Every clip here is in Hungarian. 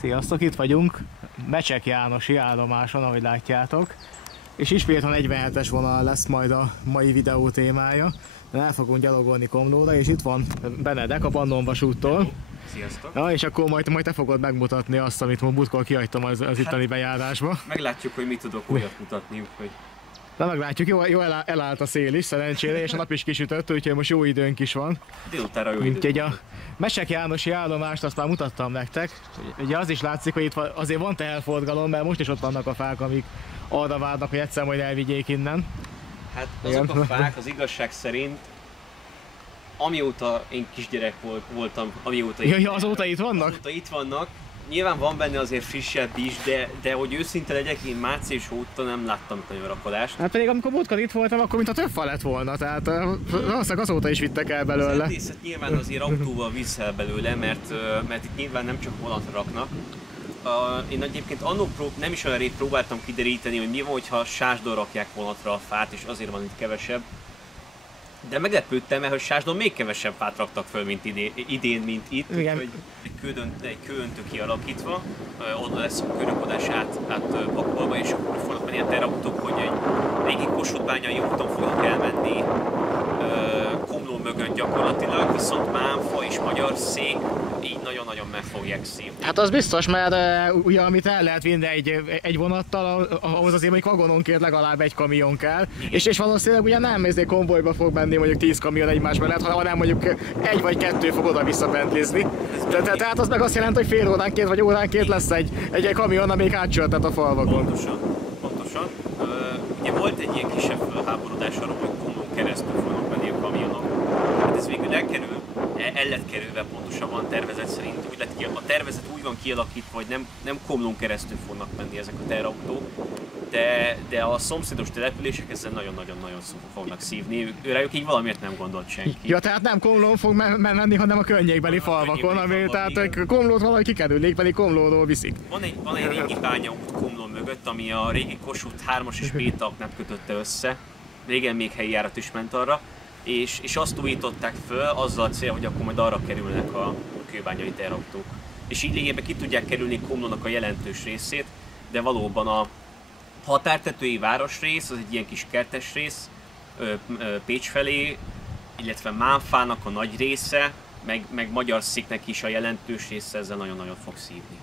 Sziasztok, itt vagyunk Becsek Jánosi állomáson, ahogy látjátok. És ismét a 47-es vonal lesz majd a mai videó témája. El fogunk gyalogolni Komlóra, és itt van Benedek a Pannon vasúttól. Sziasztok! Na, és akkor majd te fogod megmutatni azt, amit múltkor kihagytam az itteni bejárásba. Meglátjuk, hogy mit tudok újat mutatni, úgyhogy... Na meglátjuk, jó elállt a szél is szerencsére, és a nap is kisütött, úgyhogy most jó időnk is van. Délutánra jó időnk. Úgyhogy a Becsek Jánosi állomást azt már mutattam nektek. Ugye az is látszik, hogy itt azért van teherforgalom, mert most is ott vannak a fák, amik arra várnak, hogy egyszer majd elvigyék innen. Hát azok a fák az igazság szerint, amióta én kisgyerek voltam, azóta itt vannak? Azóta itt vannak. Nyilván van benne azért frissebb is, de hogy őszinte legyek, én március óta nem láttam nagyon rakodást. Hát pedig amikor múltkor itt voltam, akkor mintha több fa lett volna, tehát valószínűleg azóta is vittek el belőle. Az egészet nyilván azért autóval visz el belőle, mert itt nyilván nem csak vonatra raknak. Én egyébként annó nem is olyan rég próbáltam kideríteni, hogy mi van, hogyha sásdon rakják vonatra a fát, és azért van itt kevesebb. De meglepődtem, mert hogy Sásdon még kevesebb fát raktak föl, mint idén, mint itt. Úgyhogy egy kőöntő kialakítva, oda lesz a kőrakodás átpakolva, és akkor fognak menni a terautók, hogy egy régi Kossuth-bányai úton fognak elmenni Komló mögött gyakorlatilag, viszont Mánfa és Magyar Szék így nagyon-nagyon meg fogják szívni. Hát az biztos, mert ugye amit el lehet vinni egy vonattal, ahhoz azért mondjuk vagononként legalább egy kamion kell, és valószínűleg ugye nem konvojba fog menni mondjuk 10 kamion egymás mellett, hanem mondjuk egy vagy kettő fog oda-vissza bentlizni. Tehát az meg azt jelenti, hogy fél óránként vagy óránként lesz egy kamion, amelyik átcsöltet a falvakon. Pontosan. Ugye volt egy ilyen kisebb felháborodás arra, hogy Komlón keresztül fognak menni a kamionok. Hát ez végül el lett kerülve pontosabban tervezet szerint. A tervezet úgy van kialakítva, hogy nem Komlón keresztül fognak menni ezek a teherautók, de a szomszédos települések ezzel nagyon-nagyon fognak szívni. Rájuk így valamiért nem gondolt senki. Ja, tehát nem Komlón fog menni, hanem a környékbeli falvakon, tehát Komlót valahogy kikerülik, pedig Komlóról viszik. Van egy régi bányaút Komlón mögött, ami a régi Kossuth 3-as és B-tak nem kötötte össze. Régen még helyi járat is ment arra. És azt újították föl azzal a cél, hogy akkor majd arra kerülnek a kőbányai teherautók. És így lényegében ki tudják kerülni Komlónak a jelentős részét, de valóban a határtetői városrész, az egy ilyen kis kertes rész, Pécs felé, illetve Mánfának a nagy része, meg Magyar Széknek is a jelentős része ezzel nagyon-nagyon fog szívni.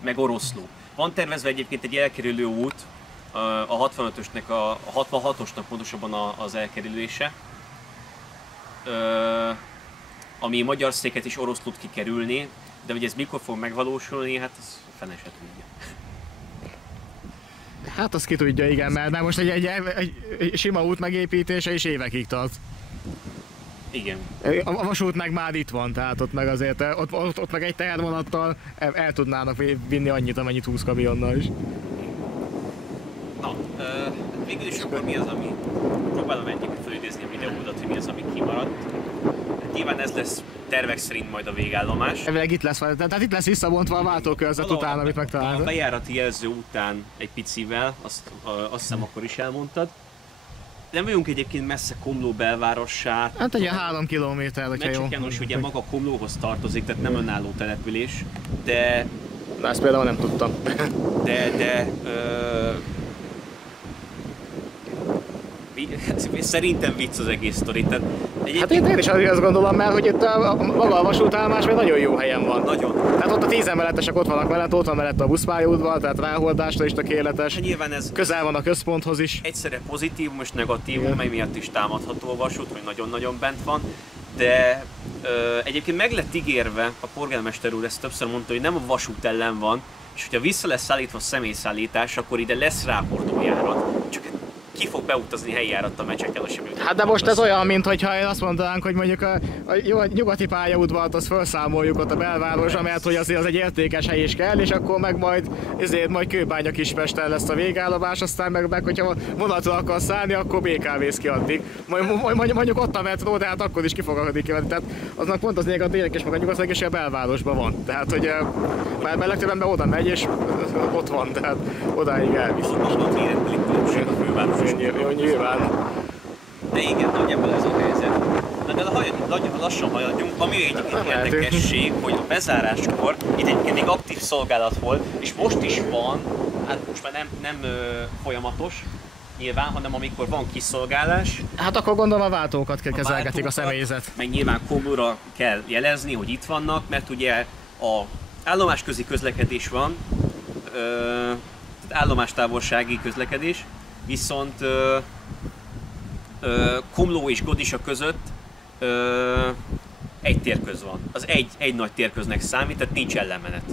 Meg Oroszló. Van tervezve egyébként egy elkerülő út, a 65-ösnek, a 66-osnak pontosabban az elkerülése, ami Magyar Széket és Oroszlót kikerülni, de hogy ez mikor fog megvalósulni, hát ez fene se tudja. Hát azt ki tudja, igen, mert most egy sima út megépítése is évekig tart. Igen. A vasút meg már itt van, tehát ott meg azért, ott meg egy tehervonattal el tudnának vinni annyit, amennyit 20 kamionnal is. Na, végül is akkor mi az, ami... Próbálom egyébként felidézni a videódat, hogy mi az, ami kimaradt. Nyilván ez lesz tervek szerint majd a végállomás. Elvileg itt lesz, tehát itt lesz visszabontva a váltókörzet után, amit megtaláltak. A bejárati jelző után egy picivel, azt hiszem akkor is elmondtad. Nem vagyunk egyébként messze Komló belvárossá. Hát egy 3 kilométer, hogyha jó. Becsek János ugye maga Komlóhoz tartozik, tehát nem önálló település, de... Na, ezt például nem tudtam. Szerintem vicc az egész sztori. Hát én is azt gondolom, mert hogy itt maga a vasútállomás még nagyon jó helyen van. Nagyon. Tehát ott a 10 emeletesek ott vannak mellett, ott van mellett a buszpályaudvar, tehát ráholdásra is tökéletes. Nyilván ez közel van a központhoz is. Egyszerre pozitívum és negatívum, mely miatt is támadható a vasút, hogy nagyon-nagyon bent van. De egyébként meg lett ígérve, a polgármester úr ezt többször mondta, hogy nem a vasút ellen van, és hogyha vissza lesz szállítva a személyszállítás, akkor ide lesz ráhordójárat. Csak ki fog beutazni helyi járattal, mert csak először. Hát de most ez olyan, mintha azt mondanánk, hogy mondjuk a nyugati pályaudvart azt felszámoljuk ott a belvárosra, mert hogy azért az egy értékes hely is kell, és akkor meg majd Kőbánya Kispesten lesz a végállomás, aztán meg hogyha vonatra akarsz szállni, akkor BKV-sz ki addig. Mondjuk ott a metró, de hát akkor is ki fog addig kivenni. Tehát aznak pont az lényeg a délek és meg a nyugat és a belvárosban van. Tehát hogy már legtöbb ember oda megy, és ott van, tehát odáig elvisz. Nyilván. Nyilván. De igen, nagyjából ez a helyzet. Na de lassan haladjunk, ami egyébként érdekesség, hogy a bezáráskor itt egyébként még aktív szolgálat volt, és most is van, hát most már nem folyamatos, nyilván, hanem amikor van kiszolgálás. Hát akkor gondolom a váltókat kell kezelgetik a személyzet. Meg nyilván Komlóra kell jelezni, hogy itt vannak, mert ugye a állomásközi közlekedés van, tehát állomástávolsági közlekedés, viszont Komló és Godisa között egy térköz van. Az egy nagy térköznek számít, tehát nincs ellenmenet.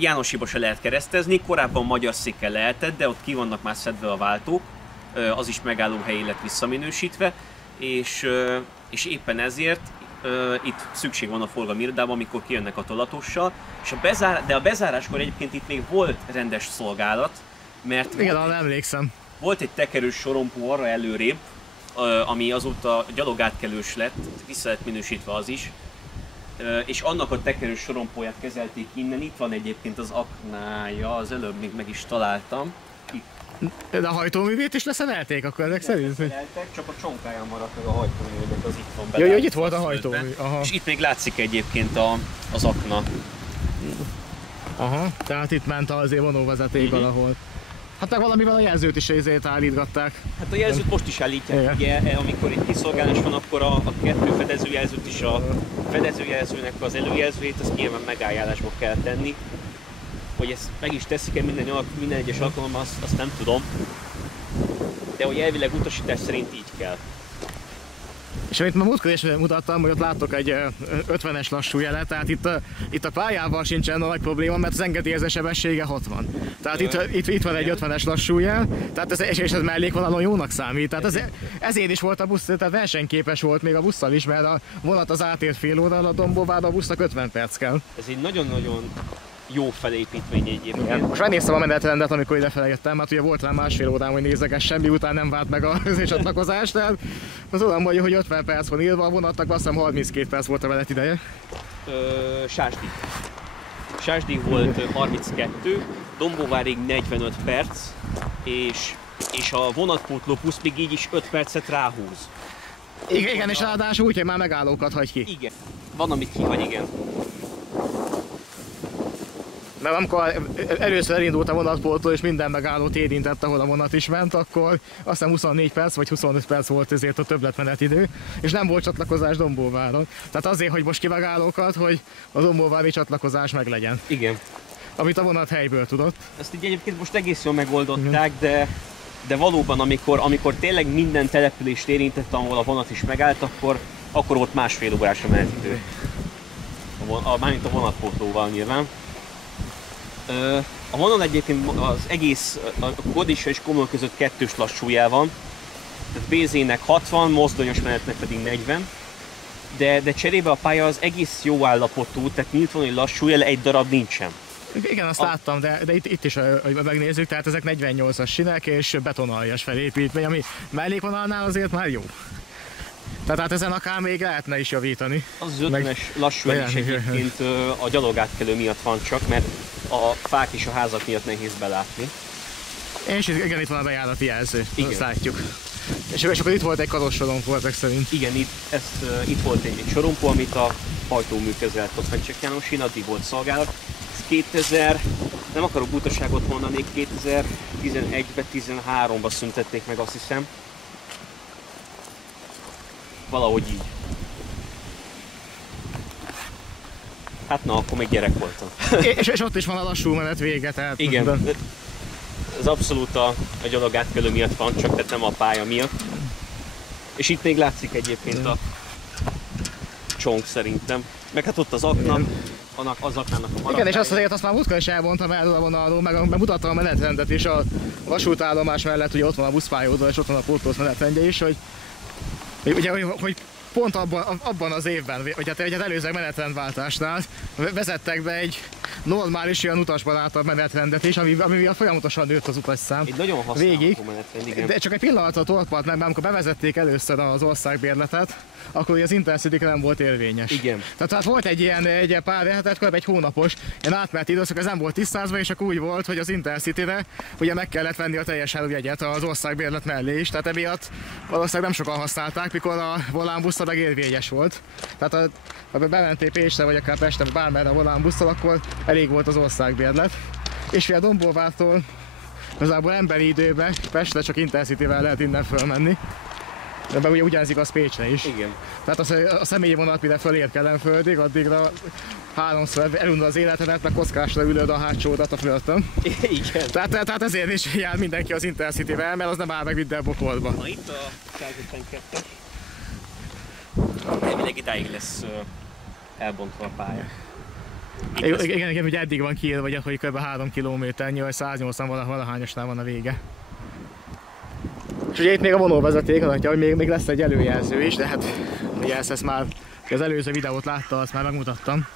Jánosiba se lehet keresztezni, korábban Magyarszéken lehetett, de ott ki vannak már szedve a váltók, az is megállóhely lett visszaminősítve, és éppen ezért itt szükség van a forgalmi irodában, amikor kijönnek a tolatossal, és de a bezáráskor egyébként itt még volt rendes szolgálat, mert igen, emlékszem. Volt egy tekerős sorompó arra előrébb, ami azóta gyalogátkelős lett, vissza lett minősítve az is, és annak a tekerős sorompóját kezelték innen. Itt van egyébként az aknája, az előbb még meg is találtam. Itt. De a hajtóművét is leszemelték akkor ezek szerint? Csak a csonkáján maradt meg a hajtóművét, az itt van bele. Jó, hogy itt volt a hajtómű. Aha. És itt még látszik egyébként az akna. Aha, tehát itt ment azért vonóvezeték valahol. Hát meg valamivel a jelzőt is állítgatták. Hát a jelzőt most is állítják, ugye, amikor egy kiszolgálás van, akkor a kettő fedezőjelzőt is, a fedezőjelzőnek az előjelzőjét, azt nyilván megállásba kell tenni. Hogy ezt meg is teszik-e minden egyes alkalommal, azt nem tudom. De hogy elvileg utasítás szerint így kell. És amit már múltkor is mutattam, hogy ott láttok egy 50-es lassú jelet, tehát itt a pályával sincsen nagy probléma, mert az engedélyező sebessége 60. Tehát itt van egy 50-es lassú jel, tehát és ez mellékvonalon jónak számít. Tehát ezért is volt a busz, tehát versenyképes volt még a busszal is, mert a vonat az átért fél óra, a Dombóvára a busznak 50 perc kell. Ez egy nagyon-nagyon jó felépítmény egyébként. Igen. Most megnéztem a menetrendet, amikor idefele jöttem, mert ugye volt rá másfél órám, hogy nézegessen, miután nem vált meg a csatlakozás, tehát az olyan mondja, hogy 50 perc van írva, a vonatnak azt hiszem 32 perc volt a menet ideje. Sásdig volt 32, Dombóvárig 45 perc, és a vonatpótló busz még így is 5 percet ráhúz. Igen, és ráadásul úgy, hogy már megállókat hagy ki. Igen, van amit kihagy, igen. Mert amikor először elindult a vonatpótló és minden megállót érintett, ahol a vonat is ment, akkor azt hiszem 24 perc vagy 25 perc volt ezért a többletmenetidő, és nem volt csatlakozás Dombóváron. Tehát azért, hogy most kimegállókat, hogy a dombóvári csatlakozás meglegyen. Igen. Amit a vonat helyből tudott. Ezt így egyébként most egész jól megoldották, de valóban amikor tényleg minden települést érintett, ahol a vonat is megállt, akkor volt másfél órás a menetidő. Mármint a vonatpótlóval nyilván. A vonal egyébként az egész, a Godisa és Komló között kettős lassújel van, tehát BZ-nek 60, mozdonyos menetnek pedig 40, de cserébe a pálya az egész jó állapotú, tehát nyíltvonali lassújel egy darab nincsen. Igen, azt láttam, de itt is, hogy megnézzük, tehát ezek 48-as sinek és betonaljas felépítmény, ami mellékvonalnál azért már jó. Tehát ezen akár még lehetne is javítani. Az 50-es lassú is egyébként a gyalogátkelő miatt van csak, mert a fák és a házak miatt nehéz belátni. És igen, itt van a bejárati jelző, azt látjuk. És akkor itt volt egy karos sorompó ezek szerint. Igen, itt volt egy sorompó, amit a hajtómű kezelt ott Fencsek Jánosin, addig volt szolgálat. Ez 2000, nem akarok butaságot mondani, 2011-ben, 13-ban szüntették meg, azt hiszem. Valahogy így. Hát na, akkor még gyerek voltam. és ott is van a lassú menet vége, tehát... Igen, ez abszolút a gyalogátkelő miatt van, csak tehát nem a pálya miatt. És itt még látszik egyébként a csonk szerintem. Meg hát ott az akna, az aknának a maradványa. Igen, és azt már múltkor is elmondtam erről a vonalról, meg mutattam a menetrendet is a vasútállomás mellett, ugye ott van a buszpályaudvar és ott van a pótlós menetrendje is, hogy pont abban az évben, vagy hát előző menetrendváltásnál vezettek be egy normális, ilyen utasbarátabb menetrendet is, ami miatt folyamatosan nőtt az utasszám. Egy nagyon használható menetrend, igen. De csak egy pillanatra torpant meg, mert amikor bevezették először az országbérletet, akkor az Intercity nem volt érvényes. Igen. Tehát volt egy pár hetet, kb. Egy hónapos ilyen átmeneti időszak, ez nem volt tisztázva, és akkor úgy volt, hogy az Intercity-re ugye meg kellett venni a teljes jegyet az országbérlet mellé is, tehát emiatt valószínűleg nem sokan használták, mikor a volánbuszra meg érvényes volt. Tehát ha bementél Pécsre, vagy akár Pestre, bármerre a volánbusszal, akkor elég volt az országbérlet. És a Dombóvártól igazából emberi időben Pestre csak Intercity-vel lehet innen fölmenni. De ugye ugyanez az Pécsre is. Igen. Tehát a személyi vonat, mire fölért Kelenföldig, addigra háromszor elundul az életedet, meg kockásra ülöd a hátsódat a flörtön. Igen. Tehát ezért is jár mindenki az Intercity-vel, mert az nem áll meg vidd el Bokorba. Na itt a 152-es. Elvileg idáig lesz elbontva a pálya. Igen, ugye eddig van kiírva, hogy kb. 3 kilométernyi, vagy 180 valahányosnál van a vége. És ugye itt még a vonóvezeték, hogy még lesz egy előjelző is, de hát ugye ezt már az előző videót látta, azt már megmutattam.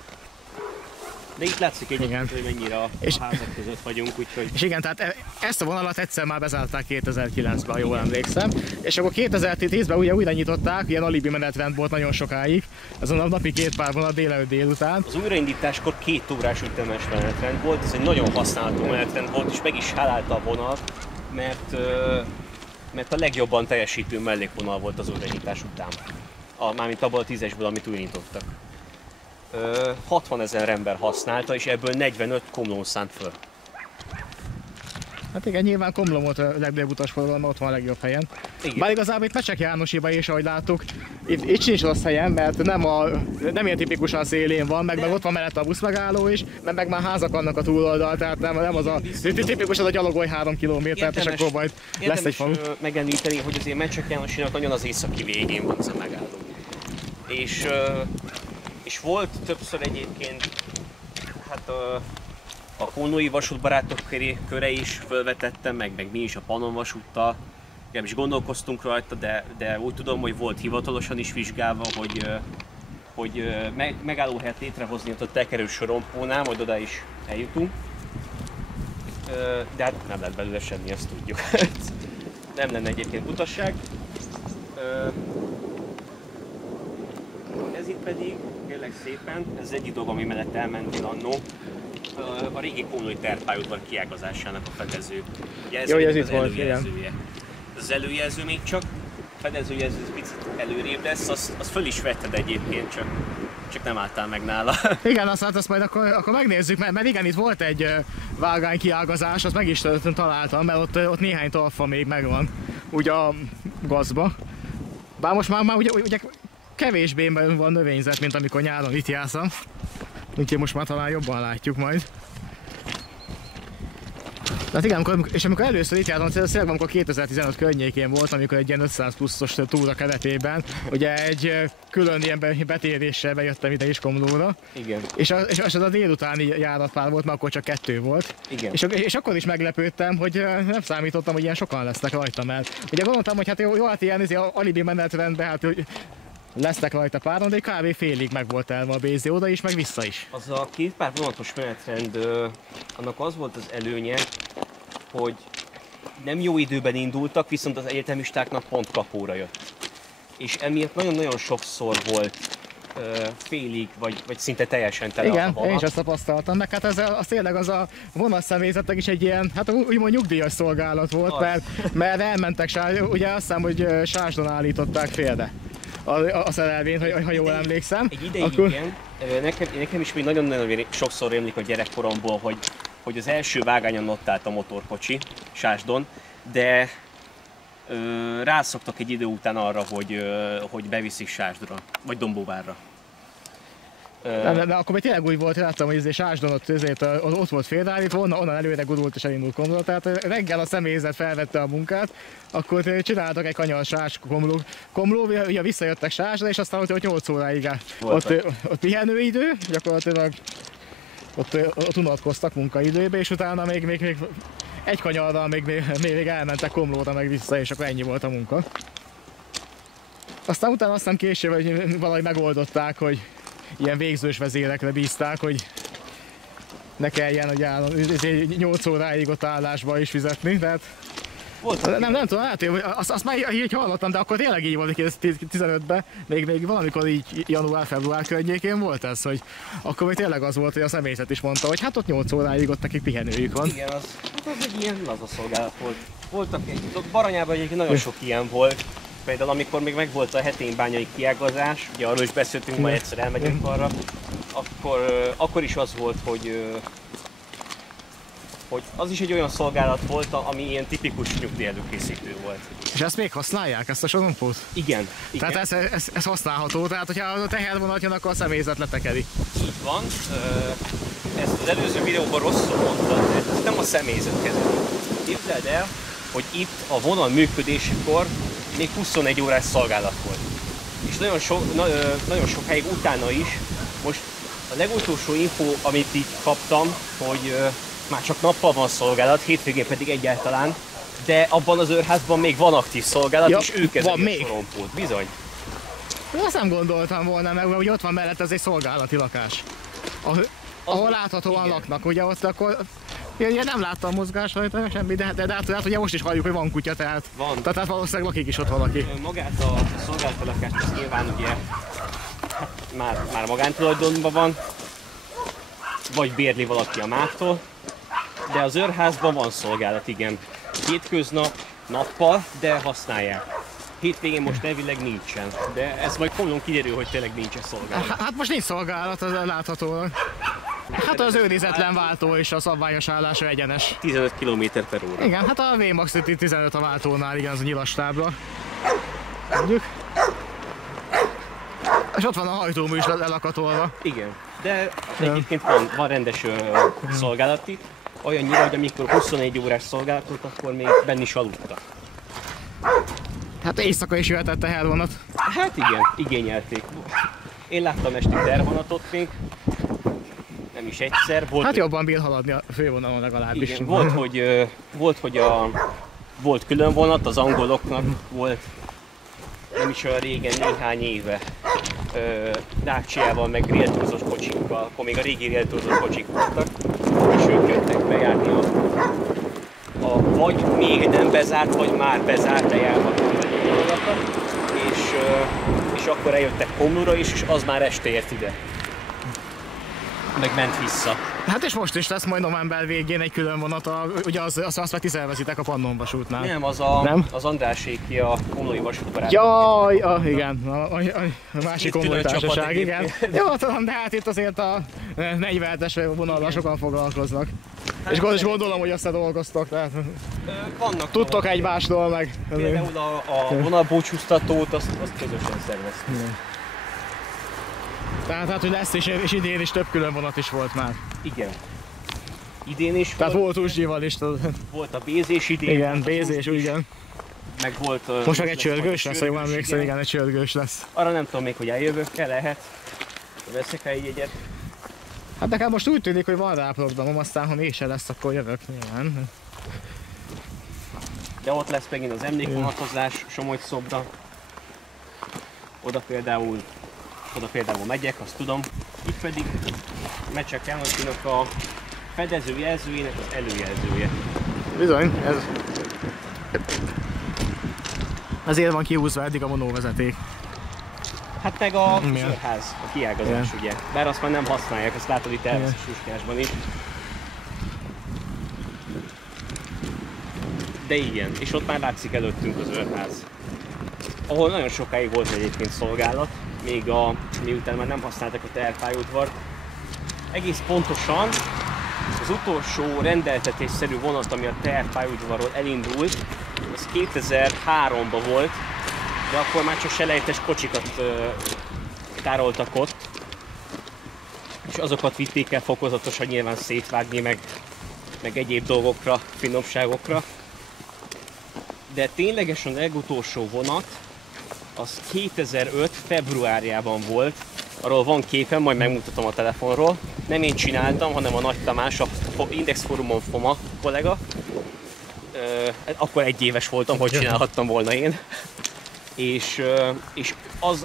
De itt látszik egyébként, hogy mennyire a házak között vagyunk, úgyhogy... És igen, tehát ezt a vonalat egyszer már bezárták 2009-ben, ha jól emlékszem. És akkor 2010-ben ugye újra nyitották, ilyen alibi menetrend volt nagyon sokáig. Ez a napi 2 pár vonat délután. Az újraindításkor 2 órás ütemes menetrend volt, ez egy nagyon használható menetrend volt, és meg is hálálta a vonat, mert a legjobban teljesítő mellékvonal volt az újraindítás után. Mármint abban a 10-esből, amit újraindítottak. 60 000 ember használta, és ebből 45 Komlón szánt föl. Hát igen, nyilván Komló volt a legnagyobb utasforgalom, ott van a legjobb helyen. Igen. Bár igazából itt Mecsek Jánosiba is, ahogy láttuk, itt sincs rossz helyen, mert nem ilyen tipikusan szélén van, meg ott van mellett a buszmegálló is, meg már házak vannak a túloldal, tehát nem az a tipikusan a gyalogolj 3 kilométert, és akkor majd lesz egy falu. Megemlíteni, hogy azért Mecsek Jánosinak nagyon az északi végén van ez a megálló. És volt többször egyébként, hát a Komlói vasútbarátok köre is felvetettem, meg mi is a Pannon vasúttal. Nem is gondolkoztunk rajta, de úgy tudom, hogy volt hivatalosan is vizsgálva, hogy megállóhelyet létrehozni ott a tekerő sorompónál, majd oda is eljutunk. De hát nem lett belőle semmi, azt tudjuk. Nem lenne egyébként utasság. Ez itt pedig, kérlek szépen, ez egyik dolog, ami mellett elmentél annó, a régi komlói tervpályaudvar kiágazásának a fedező. Ugye ez itt volt, igen. Az előjelző még csak, a fedezőjelző picit előrébb lesz, azt föl is vetted egyébként, csak nem álltál meg nála. Igen, azt majd akkor megnézzük, mert igen, itt volt egy vágány kiágazás, azt meg is találtam, mert ott néhány talfa még megvan, ugye a gazba. Bár most már ugye kevésbé van növényzet, mint amikor nyáron itt jártam. Úgyhogy most már talán jobban látjuk majd. Tehát igen, amikor először itt jártam, tényleg amikor 2015 környékén volt, amikor egy ilyen 500 pluszos túra keretében, ugye egy külön ilyen betéréssel bejöttem ide is Komlóra. Igen. És az a délutáni járatpár volt, mert akkor csak 2 volt. Igen. És akkor is meglepődtem, hogy nem számítottam, hogy ilyen sokan lesznek rajtam el. Ugye gondoltam, hogy hát jó, hát ilyen alibi menetrendben, hát lesznek rajta páron, de kb. Félig meg volt elve a BZ oda is, meg vissza is. Az a 2 pár vonatos menetrend, annak az volt az előnye, hogy nem jó időben indultak, viszont az egyetemistáknak pont kapóra jött. És emiatt nagyon-nagyon sokszor volt félig, vagy szinte teljesen tele a vonat. Igen, én is azt tapasztaltam, meg hát az tényleg az a vonatszemélyzetnek is egy ilyen, hát úgymond nyugdíjas szolgálat volt, mert elmentek, ugye azt hiszem, hogy Sásdon állították félre a szerelvényt, ha jól emlékszem. Egy ideig akkor... igen. Nekem is még nagyon-nagyon sokszor rémlik a gyerekkoromból, hogy az első vágányon ott állt a motorkocsi Sásdon, de rászoktak egy idő után arra, hogy beviszik Sásdra, vagy Dombóvárra. De akkor még tényleg úgy volt, láttam, hogy Sásdon ott volt félreállítva, onnan előre gurult és elindult Komlóra, tehát reggel a személyzet felvette a munkát, akkor csináltak egy kanyar Komló, ugye visszajöttek Sásra, és aztán ott 8 óráig ott pihenőidő, gyakorlatilag ott unatkoztak munkaidőbe, és utána még egy kanyarral még elmentek Komlóra meg vissza, és akkor ennyi volt a munka. Aztán utána később valahogy megoldották, hogy ilyen végzős vezérekre bízták, hogy ne kelljen ugye 8 óráig ott állásba is fizetni, tehát nem tudom, lehet, hogy azt már így hallottam, de akkor tényleg így volt 2015-ben, még valamikor így január-február környékén volt ez, hogy akkor még tényleg az volt, hogy a személyzet is mondta, hogy hát ott 8 óráig ott nekik pihenőjük van. Igen, az egy ilyen laza szolgálat volt. Voltak Baranyában egyébként nagyon sok ilyen volt. Például amikor még megvolt a heténybányai kiágazás, ugye arról is beszéltünk, majd egyszer elmegyünk arra, akkor is az volt, hogy az is egy olyan szolgálat volt, ami ilyen tipikus nyugdíjelőkészítő volt. És ezt még használják, ezt a sorompót? Igen. Tehát ez használható, tehát hogyha a tehervonat jön, akkor a személyzet letekeri. Így van. Ezt az előző videóban rosszul mondtad, de ez nem a személyzet kezeli. Képzeld el, hogy itt a vonal működésekor még 21 órás szolgálat volt. És nagyon sokáig utána is, most a legutolsó info, amit így kaptam, hogy már csak nappal van szolgálat, hétvégén pedig egyáltalán, de abban az őrházban még van aktív szolgálat, ja, és ők kezeli a sorompót. Bizony. Azt nem gondoltam volna, mert ugye ott van mellett ez egy szolgálati lakás. Ahol láthatóan laknak, ugye ott akkor... Én nem láttam mozgást rajta, semmi, de hát ugye most is halljuk, hogy van kutya, tehát, van. Tehát valószínűleg lakik is ott valaki. Magát a szolgálati lakást az nyilván ugye már magántulajdonban van, vagy bérli valaki a mától, de az őrházban van szolgálat, igen. Hétköznap, nappal, de használják. Hétvégén most elvileg nincsen, de ez majd Komlón kiderül, hogy tényleg nincsen szolgálat. Hát most nincs szolgálat, az láthatóan. Hát az őrizetlen váltó és a szabványos állása egyenes. 15 km/h. Igen, hát a VMAX 15 a váltónál, igen, az a nyilas tábla. Mondjuk. És ott van a hajtómű is lelakatolva. Igen, de egyébként van rendes szolgálat itt. Olyannyira, hogy amikor 24 órás szolgálatot, akkor még benn is aludtak. Hát éjszaka is jöhetett tehervonat. Hát igen, igényelték. Én láttam esti tervonatot még. Nem is egyszer. Volt, hát jobban bír haladni a fővonalon legalábbis. Igen, volt külön vonat, az angoloknak volt nem is olyan régen, néhány éve Dacia-val, meg rieltózós kocsikkal, akkor még a régi rieltózós kocsik voltak, és ők jöttek bejárni a vagy még nem bezárt, vagy már bezárt bejárható vonatokat, és akkor eljöttek Komlóra is, és az már este ért ide. Meg ment vissza. Hát és most is lesz majd november végén egy külön vonat, ugye azt már ti szervezitek a Pannon vasútnál. Nem, az Andráséki, a komlói vasútbarát. Jaj, a másik komoly társaság, igen. Jó, tudom, de hát itt azért a 47-es vonallal sokan foglalkoznak. Hát, és gondolom, hogy összedolgoztok, tehát tudtok egymásról meg. Például a vonalbúcsúztatót, azt közösen szerveztük. Tehát, hogy lesz és idén is több külön vonat is volt már. Igen. Idén is tehát volt Uzsgyival is. Volt a bézés idén. Igen, bézés, igen. Meg volt... Most meg egy csörgős lesz, ha jól emlékszem, igen, egy csörgős lesz. Arra nem tudom még, hogy eljövök-e, lehet. Veszek el egy jegyet. Hát nekem most úgy tűnik, hogy van rá programom, aztán ha mégse lesz, akkor jövök nyilván. De ott lesz megint az emlékvonatozás Somogy-Szobra. Oda például megyek, azt tudom. Itt pedig Mecsek Jánosnak a fedező jelzőjének az előjelzője. Bizony, ez... Ezért van kihúzva eddig a vonóvezeték. Hát meg a sörház, a kiágazás, igen. Ugye. Bár azt már nem használják, azt látod itt elvesz a Suskásban is. De igen, és ott már látszik előttünk az őrház. Ahol nagyon sokáig volt egyébként szolgálat, miután már nem használtak a teherpályaudvart. Egész pontosan az utolsó rendeltetésszerű vonat, ami a teherpályaudvarról elindult, az 2003-ban volt, de akkor már csak selejtes kocsikat tároltak ott, és azokat vitték el fokozatosan nyilván szétvágni, meg egyéb dolgokra, finomságokra. De ténylegesen a legutolsó vonat az 2005. februárjában volt, arról van képem, majd megmutatom a telefonról. Nem én csináltam, hanem a Nagy Tamás, a Index Forumon Foma kollega. Akkor 1 éves voltam, hogy csinálhattam volna én. És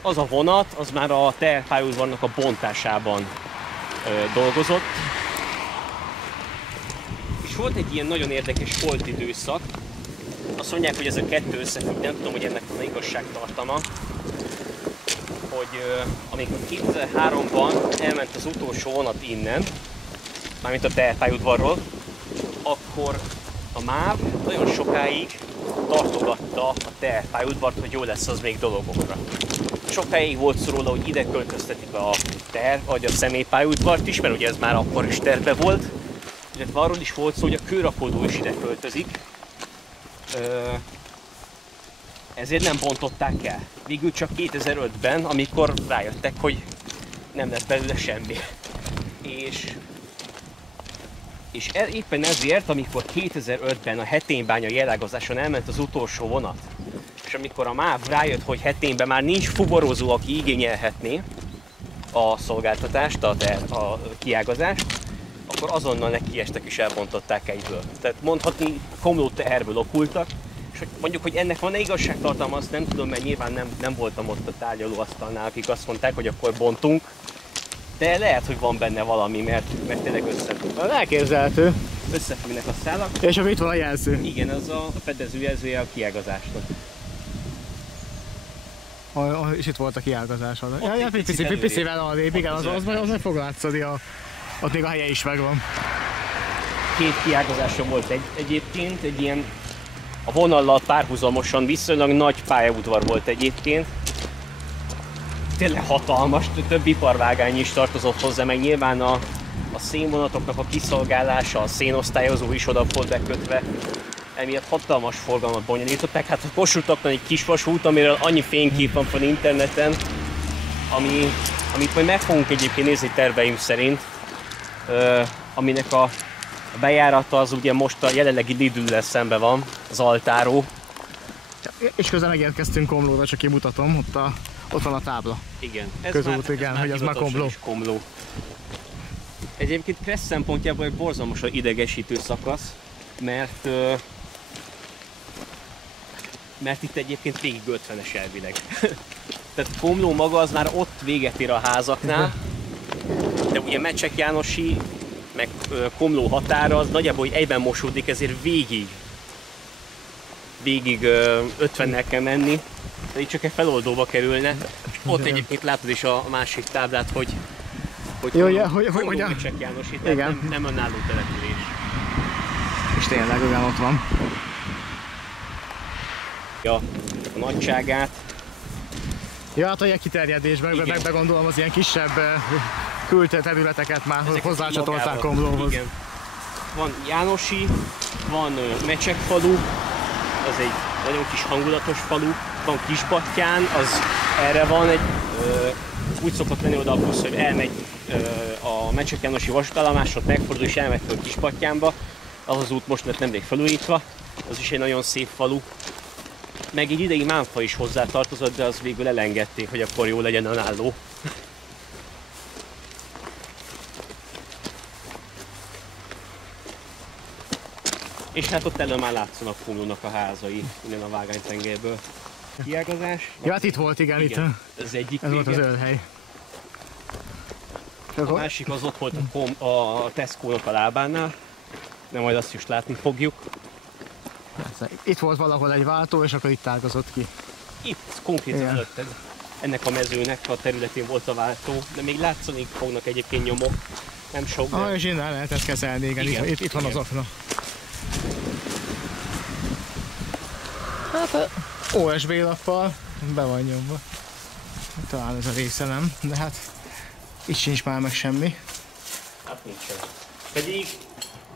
az a vonat, az már a teherpályaudvarnak a bontásában dolgozott. És volt egy ilyen nagyon érdekes holt időszak. Azt mondják, hogy ez a kettő összefügg, nem tudom, hogy ennek van igazságtartama. Hogy amikor 2003-ban elment az utolsó vonat innen, mármint a teherpályaudvarról, akkor a MÁV nagyon sokáig tartogatta a teherpályaudvart, hogy jó lesz az még dolgokra. Sokáig volt szó róla, hogy ide költöztetik a vagy a személypályaudvart is, mert ugye ez már akkor is terve volt. Illetve arról is volt szó, hogy a kőrakodó is ide költözik. Ezért nem bontották el. Végül csak 2005-ben, amikor rájöttek, hogy nem lesz belőle semmi. És éppen ezért, amikor 2005-ben a Heténybánya jelágazáson elment az utolsó vonat, és amikor a MÁV rájött, hogy Hetényben már nincs fuvarozó, aki igényelhetné a szolgáltatást, a kiágazást, akkor azonnal nekiestek és elbontották egyből. Tehát mondhatni, Komló teherből okultak, és hogy mondjuk, hogy ennek van-e igazságtartalma, azt nem tudom, mert nyilván nem voltam ott a tárgyalóasztalnál, akik azt mondták, hogy akkor bontunk. De lehet, hogy van benne valami, mert tényleg összefügg. Elképzelhető. Összefüggnek a szálak. És akkor itt van a jelző. Igen, az a fedezőjelzője a kiágazásnak. És itt volt a kiágazás. Ja, picivel picivel arrébb, igen, az meg fog látszani, ott még a helye is megvan. Két kiágazása volt egyébként, egy ilyen a vonallal párhuzamosan viszonylag nagy pályaudvar volt egyébként. Tényleg hatalmas, több iparvágány is tartozott hozzá, meg nyilván a szénvonatoknak a kiszolgálása, a szénosztályozó is oda volt bekötve. Emiatt hatalmas forgalmat bonyolították. Hát a Kossuth-on egy kis vasút, amiről annyi fénykép van fel interneten, amit majd meg fogunk egyébként nézni terveim szerint, aminek a bejárata az ugye most a jelenlegi Lidl-lel szembe van, az Altáró. És közben megérkeztünk Komlóra, csak kimutatom, ott van a tábla. Igen, közút, igen, hogy az már Komló. Egyébként Kressz szempontjából egy borzalmasan idegesítő szakasz, mert itt egyébként végig 50-es elvileg. Tehát Komló maga az már ott véget ér a házaknál, de ugye Mecsek Jánosi, meg Komló határa az nagyjából egyben mosódik, ezért végig 50-nel kell menni, de itt csak egy feloldóba kerülne. Ott egyébként látod is a másik táblát, hogy Komló Mecsek Jánosi, tehát nem önálló település. És tényleg olyan ott van. A nagyságát. Ja, hát olyan kiterjedésben, meg gondolom az ilyen kisebb küldte területeket már hozzácsatolták Komlóhoz. Igen. Van Jánosi, van Mecsek falu, az egy nagyon kis hangulatos falu, van Kisbattyán, az erre van egy, úgy szokott lenni oda a busz, hogy elmegy a Mecsek Jánosi vasútállomásra, megfordul és elmegy föl Kisbattyánba, az az út most lett nemrég felújítva, az is egy nagyon szép falu. Meg egy ideig Mánfa is hozzátartozott, de az végül elengedték, hogy akkor jó legyen önálló. És hát ott elő már látszanak Komlónak a házai, innen a Vágánytengerből. Kiágazás. Ja, hát itt volt, igen. Itt. Ez egyik ez volt az ölhely. A másik az ott volt a Tesco-nak a lábánál, de majd azt is látni fogjuk. Itt volt valahol egy váltó, és akkor itt ágazott ki. Itt konkrétan előtted. Ennek a mezőnek a területén volt a váltó, de még látszani fognak egyébként nyomok. Nem sok, de... És innen lehet ezt kezelni, igen. Itt van az akna. Hát OSB lappal be van nyomva. Talán ez a része nem, de hát itt sincs már meg semmi. Hát nincsen. Pedig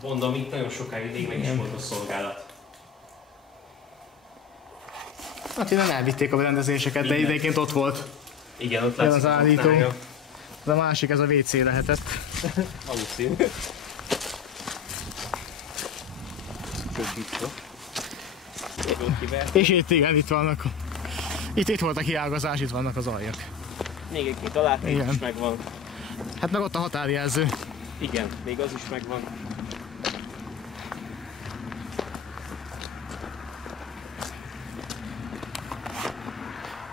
mondom, itt nagyon sokáig meg is volt a szolgálat. Hát innen elvitték a berendezéseket, de idejéként ott volt. Igen, ott látszik az állító. De a másik, ez a WC lehetett. Valószínű. És itt igen, itt vannak. Itt volt a kiágazás, itt vannak az aljak. Még egy-két aláték is megvan. Hát meg ott a határjelző. Igen, még az is megvan.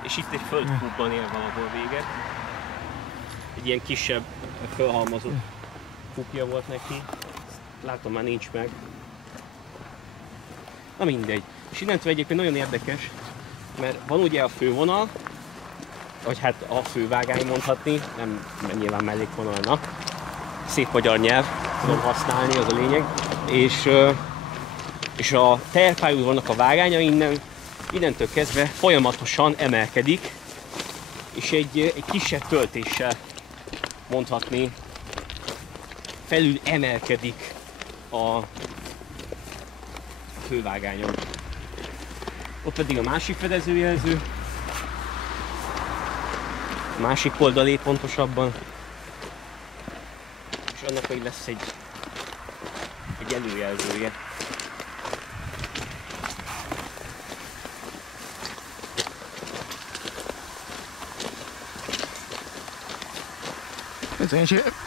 És itt egy földkútban ér valahol véget. Egy ilyen kisebb, fölhalmozott kúpja volt neki. Látom, már nincs meg. Na mindegy. És innentől egyébként nagyon érdekes, mert van ugye a fővonal, vagy hát a fővágány mondhatni, nem nyilván mellékvonalnak. Szép magyar nyelv, tudom használni, az a lényeg. És a teherpályaudvarnak a vágánya innentől kezdve folyamatosan emelkedik, és egy kisebb töltéssel mondhatni felül emelkedik a fővágányon. Ott pedig a másik fedezőjelző, a másik oldalé pontosabban, és annak még lesz egy előjelzője.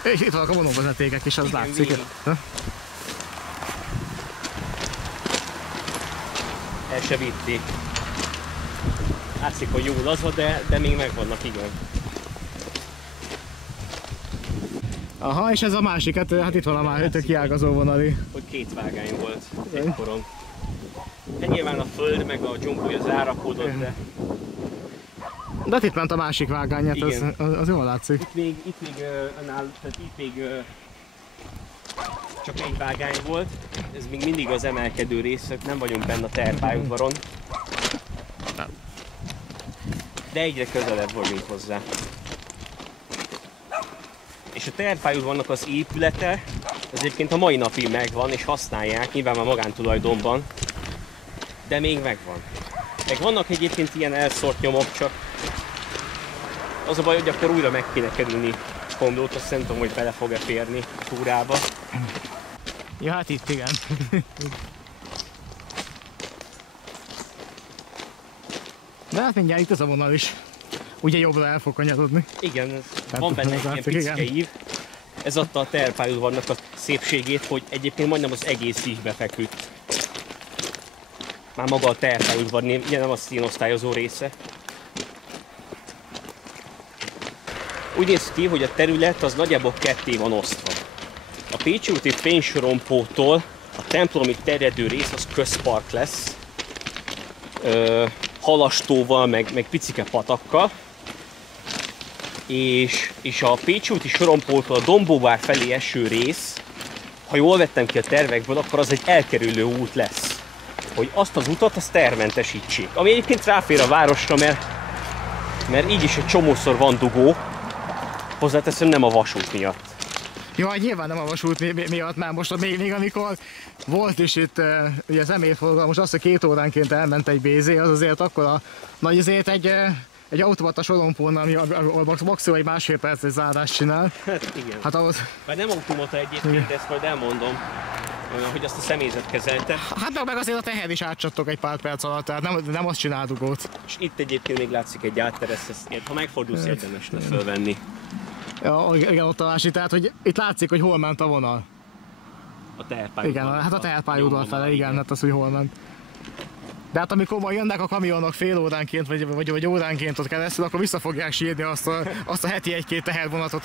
És itt vannak a vonóvezetékek is, az igen, látszik. El se vitték. Látszik, hogy jól az van, de még megvannak, igen. Aha, és ez a másik, hát itt van a már kiágazó vonali. Hogy két vágány volt egykoron. De nyilván a föld meg a dzsumbója zárakodott, de... De itt ment a másik vágány, hát az jól látszik. Itt még csak egy vágány volt. Ez még mindig az emelkedő rész, nem vagyunk benne a teherpályaudvaron. De egyre közelebb vagyunk hozzá. És a teherpályaudvarnak az épülete, az egyébként a mai napig megvan és használják, nyilván már magántulajdonban, de még megvan. Meg vannak egyébként ilyen elszórt nyomok, csak az a baj, hogy akkor újra meg kéne kerülni Komlót, azt nem tudom, hogy bele fog-e férni a túrába. Ja, hát itt igen. De hát mindjárt itt az a vonal is. Ugye jobbra el fog kanyarodni. Igen, van benne egy ilyen picike ív. Ez adta a teherpályaudvarnak a szépségét, hogy egyébként majdnem az egész ívbe feküdt. Már maga a teherpályaudvar, ugye nem a színosztályozó része. Úgy néz ki, hogy a terület az nagyjából ketté van osztva. A Pécsi úti fénysorompótól a templomig terjedő rész az közpark lesz. Halastóval, meg picike patakkal. És a Pécsi úti sorompótól a Dombóvár felé eső rész, ha jól vettem ki a tervekből, akkor az egy elkerülő út lesz. Hogy azt az utat, azt tervmentesítsék. Ami egyébként ráfér a városra, mert így is egy csomószor van dugó. Hozzáteszem, nem a vasút miatt. Jó, hát nyilván nem a vasút miatt, mert most még amikor volt is itt ugye az emélyforgalom, most azt, hogy 2 óránként elment egy BZ, az azért akkor a nagy azért egy automata sorompón, ami maximum egy másfél perces zárást csinál. Hát igen. Hát ahhoz... Bár nem automata egyébként, de ezt majd elmondom, hogy azt a személyzet kezelte. Hát meg azért a teher is átcsattok egy pár perc alatt, tehát nem azt csinál dugót. És itt egyébként még látszik egy átteresz, ha megfordulsz, érdemes le fölvenni. Ja, igen, ott a másik, tehát hogy itt látszik, hogy hol ment a vonal. A teherpályaudvar. Igen, hát a teherpályaudvar fele, igen, hát az, hogy hol ment. De hát amikor majd jönnek a kamionok fél óránként, vagy óránként ott keresztül, akkor vissza fogják sírni azt a heti 1-2 tehervonatot,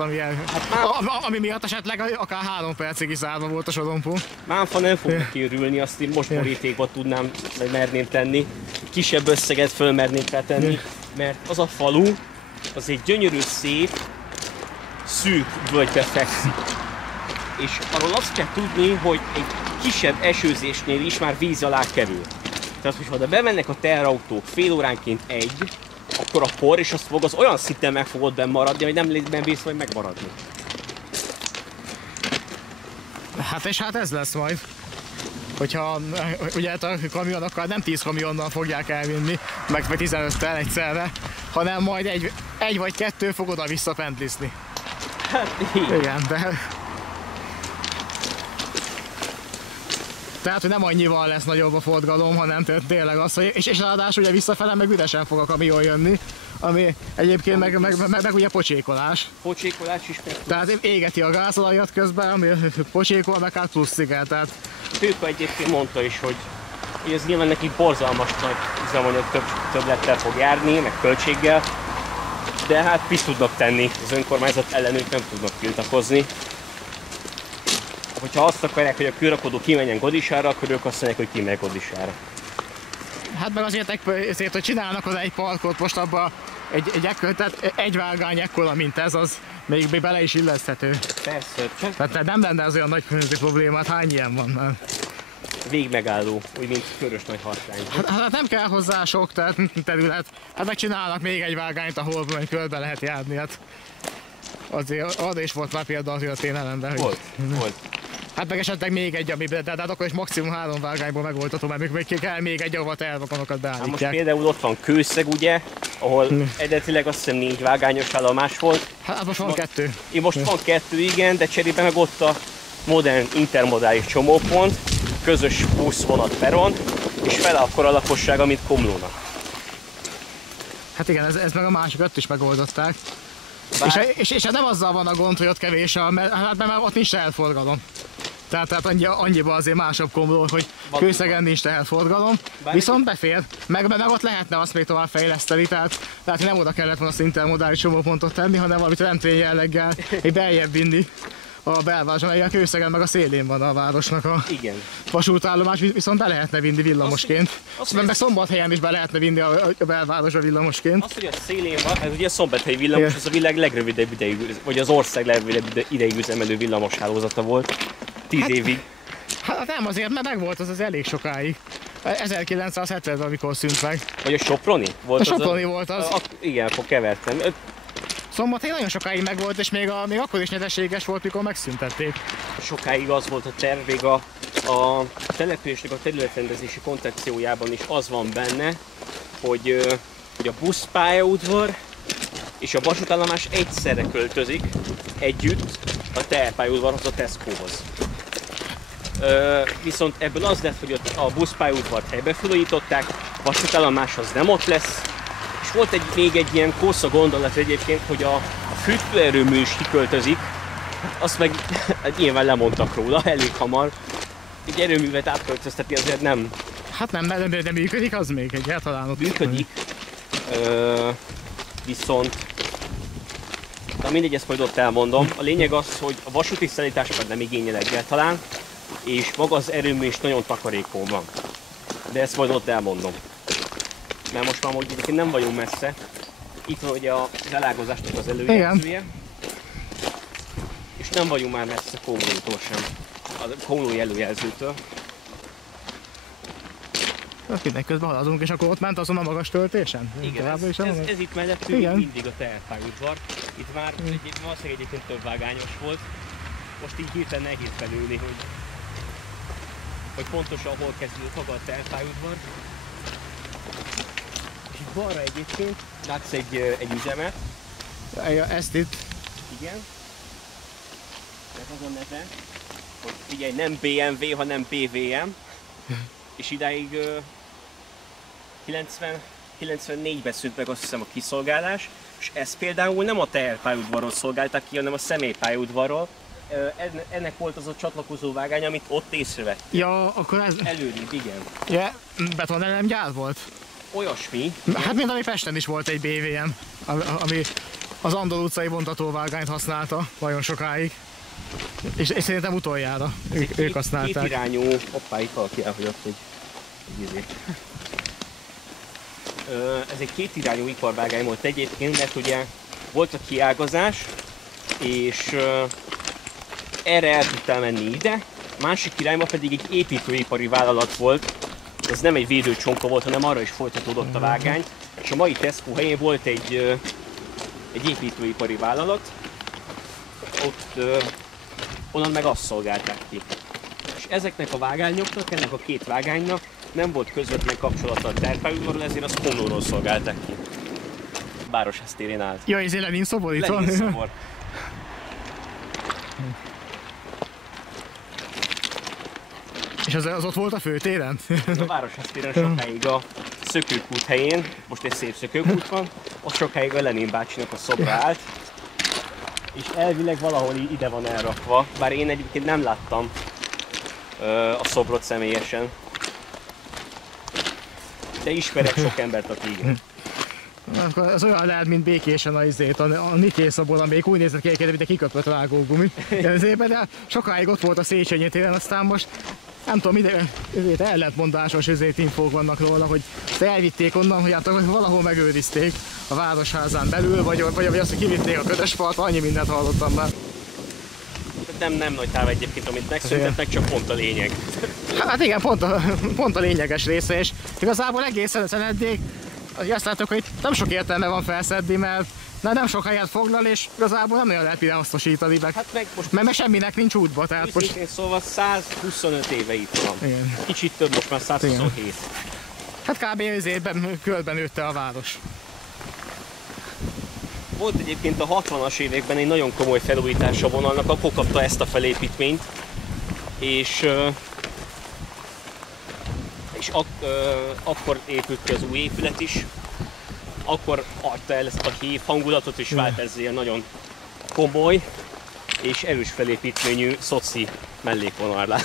ami miatt esetleg akár 3 percig is zárva volt a sorompó. Mánfa nem fog kiürülni, azt én most borítékba tudnám, vagy merném tenni. Kisebb összeget fölmernék rá tenni, mert az a falu, az egy gyönyörű, szép, szűk völgybe fekszik. És arról azt kell tudni, hogy egy kisebb esőzésnél is már víz alá kerül. Tehát, hogyha oda bemennek a teherautók fél óránként akkor a por és azt fog az olyan szinten meg fogod benn maradni, hogy nem vész majd megmaradni. Hát és hát ez lesz majd. Hogyha ugye a kamionokkal nem 10 kamionnal fogják elvinni, meg 15-tel egyszerre, hanem majd egy vagy 2 fog oda-vissza pentliszni. Hát igen, de... Tehát, hogy nem annyival lesz nagyobb a forgalom, hanem tényleg az, hogy... És ráadásul ugye visszafele meg üresen fog a kamion jönni, ami egyébként meg ugye pocsékolás. Pocsékolás is meg. Tehát égeti a gázolajat közben, ami pocsékol, meg hát plusz igen, tehát... Tőka egyébként mondta is, hogy ez nyilván neki borzalmas nagy üzemanyag többlettel fog járni, meg költséggel, de hát mit tudnak tenni, az önkormányzat ellenük nem tudnak tiltakozni. Hogyha azt akarják, hogy a kőrakodó kimenjen Godisára, akkor ők azt mondják, hogy kimegy Godisára. Hát meg azért, hogy csinálnak oda egy parkot, most abban tehát egy vágány ekkora, mint ez, az még bele is illeszthető. Persze, csak... Tehát nem lenne az olyan nagy környezeti problémát, hány ilyen van? Végmegálló, úgy mint Körös nagy Harsány. Hát nem kell hozzá sok terület, hát megcsinálnak még egy vágányt, ahol körbe lehet járni, hát azért arra is volt már példa a történelemben. Volt. Hát meg esetleg még egy, amiben, de hát akkor is maximum 3 vágányból megoldható, mert még kell még egy, ahova tervakonokat beállítják. Hát most például ott van Kőszeg, ugye, ahol eredetileg azt hiszem 4 vágányos állomás volt. Hát most van 2. Most van 2, igen, de cserébe meg ott a modern intermodális csomópont, közös buszvonat peron, és fele akkora lakossága, mint Komlónak. Hát igen, ez meg a másikat is megoldották. És nem azzal van a gond, hogy ott kevés, mert ott nincs teherforgalom. Tehát annyiban azért másabb Komló, hogy Kőszegen nincs teherforgalom, viszont befér. Meg ott lehetne azt még tovább fejleszteni, tehát nem oda kellett volna azt intermodális csomópontot tenni, hanem valamit rendtény jelleggel egy beljebb vinni a belvároson, a Kőszegen meg a szélén van a városnak a vasútállomás, viszont be lehetne vinni villamosként. Meg Szombathelyen is be lehetne vinni a belvárosba villamosként. Az, hogy a szélén van, ez ugye a szombathelyi villamos, az a világ legrövidebb ideig, vagy az ország legrövidebb ideig üzemelő villamos hálózata volt. 10 évig. Hát nem, azért, mert megvolt az elég sokáig. 1970-ben, amikor szűnt meg. Vagy a Soproni? A Soproni volt az. Igen, akkor kevertem. Szombathely nagyon sokáig megvolt, és még akkor is nyereséges volt, mikor megszüntették. Sokáig az volt a terv, még a településnek a területrendezési koncepciójában is az van benne, hogy a buszpályaudvar és a vasútállomás egyszerre költözik együtt a teherpályaudvarhoz, a Tescohoz. Viszont ebből az lett, hogy a buszpályaudvart helybe felújították, a vasútállomás az nem ott lesz, és volt még egy ilyen kósza gondolat egyébként, hogy a fűtőerőmű is kiköltözik, azt meg nyilván lemondtak róla elég hamar. Egy erőművet átköltöztetni azért nem... Hát nem működik az még egyáltalán ott. Működik, viszont... Na mindegy, ezt majd ott elmondom. A lényeg az, hogy a vasúti szállításokat nem igényel egyáltalán, és maga az erőmű is nagyon takarékony van. De ezt majd ott elmondom. Mert most már egyébként nem vagyunk messze. Itt van ugye az elágazásnak az előjelzője. És nem vagyunk már messze Komlótól sem. A Komlói előjelzőtől. Minden közben haladunk, és akkor ott ment azon a magas töltésen? Igen, ez itt mellettünk mindig a teherpályaudvar. Itt már valószínűleg egyébként több vágányos volt. Most így hirtelen nehéz belőni, hogy pontosan hol kezdődött maga a teherpályaudvar. És itt balra egyébként látsz egy üzemet. Ja, ezt itt. Igen. Ez az a neve, hogy figyelj, nem BMW, hanem BVM. És idáig 94-ben szűnt meg azt hiszem a kiszolgálás, és ez például nem a teherpályaudvarról szolgálták ki, hanem a személypályaudvarról. Ennek volt az a csatlakozó vágány, amit ott észrevett. Ja, akkor ez... Előrébb, igen. Ja, betonelem gyár volt? Olyasmi. Hát mint ami Pesten is volt egy BVM, ami az Andor utcai vontatóvágányt használta nagyon sokáig. És szerintem utoljára ők használták. Két irányú, hoppá, itt valaki elhagyott egy izét. Ez egy kétirányú iparvágány volt egyébként, mert ugye volt a kiágazás, és erre el tudtál menni ide, másik irányban pedig egy építőipari vállalat volt, ez nem egy védőcsonka volt, hanem arra is folytatódott a vágány, és a mai Tesco helyén volt egy építőipari vállalat, ott onnan meg azt szolgálták ki. És ezeknek a vágányoknak, ennek a két vágánynak nem volt közvetlen kapcsolata a teherpályaudvarral, ezért azt Komlóról szolgálták ki. Városház térén állt. Ja, ez Lenin szobor itt van? Lenin szobor. És az ott volt a főtéren? A Városház téren sokáig a Szökőkút helyén, most egy szép Szökőkút van, ott sokáig a Lenin bácsinak a szobra állt. És elvileg valahol ide van elrakva, bár én egyébként nem láttam a szobrot személyesen. De ismerek sok embert, aki igen. Az olyan lehet, mint Békésen a Niké szobor, amelyik úgy nézett ki, mint egy kiköpött rágógumi. De sokáig ott volt a Széchenyi téren, aztán most nem tudom, ellentmondásos infók vannak róla, hogy elvitték onnan, hogy hát valahol megőrizték a városházán belül, vagy azt, hogy kivitték a Kötespartra, annyi mindent hallottam már. Nem nagy táv egyébként, amit megszüntetnek, csak pont a lényeg. Hát igen, pont a lényeges része, és igazából egészen eddig azt látok, hogy nem sok értelme van felszedni, mert nem sok helyet foglal, és igazából nem nagyon lehet ide hasznosítani, hát meg most mert semminek nincs útba. Tehát most... Szóval 125 éve itt van. Igen. Kicsit több, most már 127. Igen. Hát kb. Körben nőtte a város. Volt egyébként a 60-as években egy nagyon komoly felújítás a vonalnak, akkor kapta ezt a felépítményt, és akkor épült ki az új épület is, akkor adta el ezt a hív hangulatot, és vált ezzel nagyon komoly és erős felépítményű szoci mellékvonallá.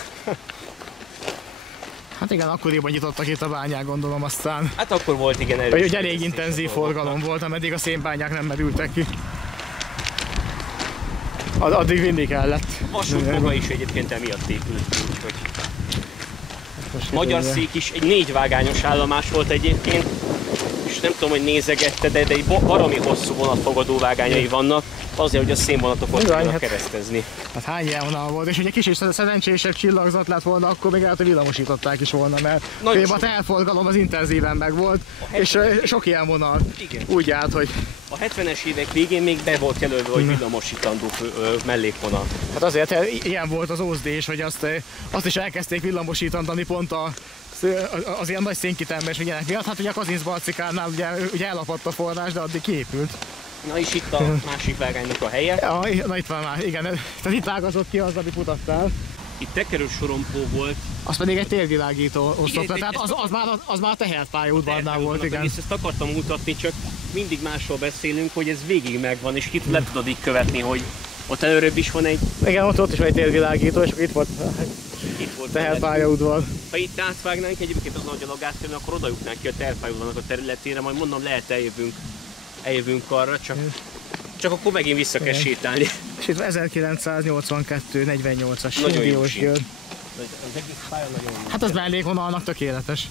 Hát igen, akkoriban nyitottak itt a bányák, gondolom, aztán. Hát akkor volt igen erős. Hogy elég intenzív forgalom volt, ameddig a szénbányák nem merültek ki. Addig vinni kellett. Vasút maga is egyébként emiatt épült, úgyhogy... Magyar Szék is egy 4 vágányos állomás volt egyébként, és nem tudom, hogy nézegette, de egy baromi hosszú vonatfogadó vágányai vannak, azért, hogy a szénvonatokat tudnak keresztezni. Hát hány ilyen vonal volt, és ugye kicsit szerencsésebb csillagzat lett volna, akkor még villamosították is volna, mert a teherforgalom az intenzíven meg volt, és sok ilyen vonal úgy állt, hogy... A 70-es évek végén még be volt jelölve, hogy villamosítandó mellékvonal. Hát azért ilyen volt az ózdés, hogy azt is elkezdték villamosítani pont az ilyen nagy szénkitermés ügyenek miatt. Hát ugye a Kazincbarcikánál ugye elapadt a forrás, de addig kiépült. Na és itt a másik vágánynak a helye. Ja, na itt van már, igen. Tehát itt ágazott ki az, amit mutattál. Itt tekerős sorompó volt. Az pedig egy térvilágító osztott, tehát az már teherpályaudvarnál volt, igen. És ezt akartam mutatni, csak mindig másról beszélünk, hogy ez végig megvan, és itt le tudod így követni, hogy ott előrébb is van egy... Igen, ott is van egy térvilágító, és itt volt teherpályaudvar. Ha itt átvágnánk egyébként az nagy alagátérben, akkor oda jutnánk ki a teherpályaudvarnak a területére, majd mondom, lehet eljövünk arra, csak akkor megint vissza kell sétálni. És itt 1982-48-as nagyon jó jön. Az egész pálya nagyon jó. Hát az mellékvonalnak tökéletes.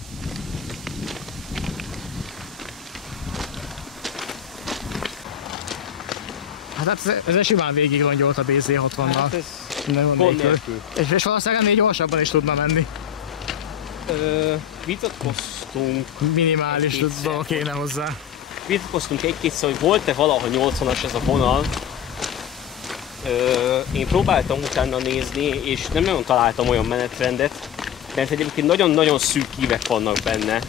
Hát ez simán végig rongyolt a BZ-60-nal. Hát ez gond nélkül. És valószínűleg ennél gyorsabban is tudna menni. Vitatkoztunk. Minimális dolog kéne hozzá. Vitatkoztunk egy-kétszer, hogy volt-e valaha 80-as ez a vonal. Én próbáltam utána nézni, és nem nagyon találtam olyan menetrendet, mert egyébként nagyon-nagyon szűk ívek vannak benne.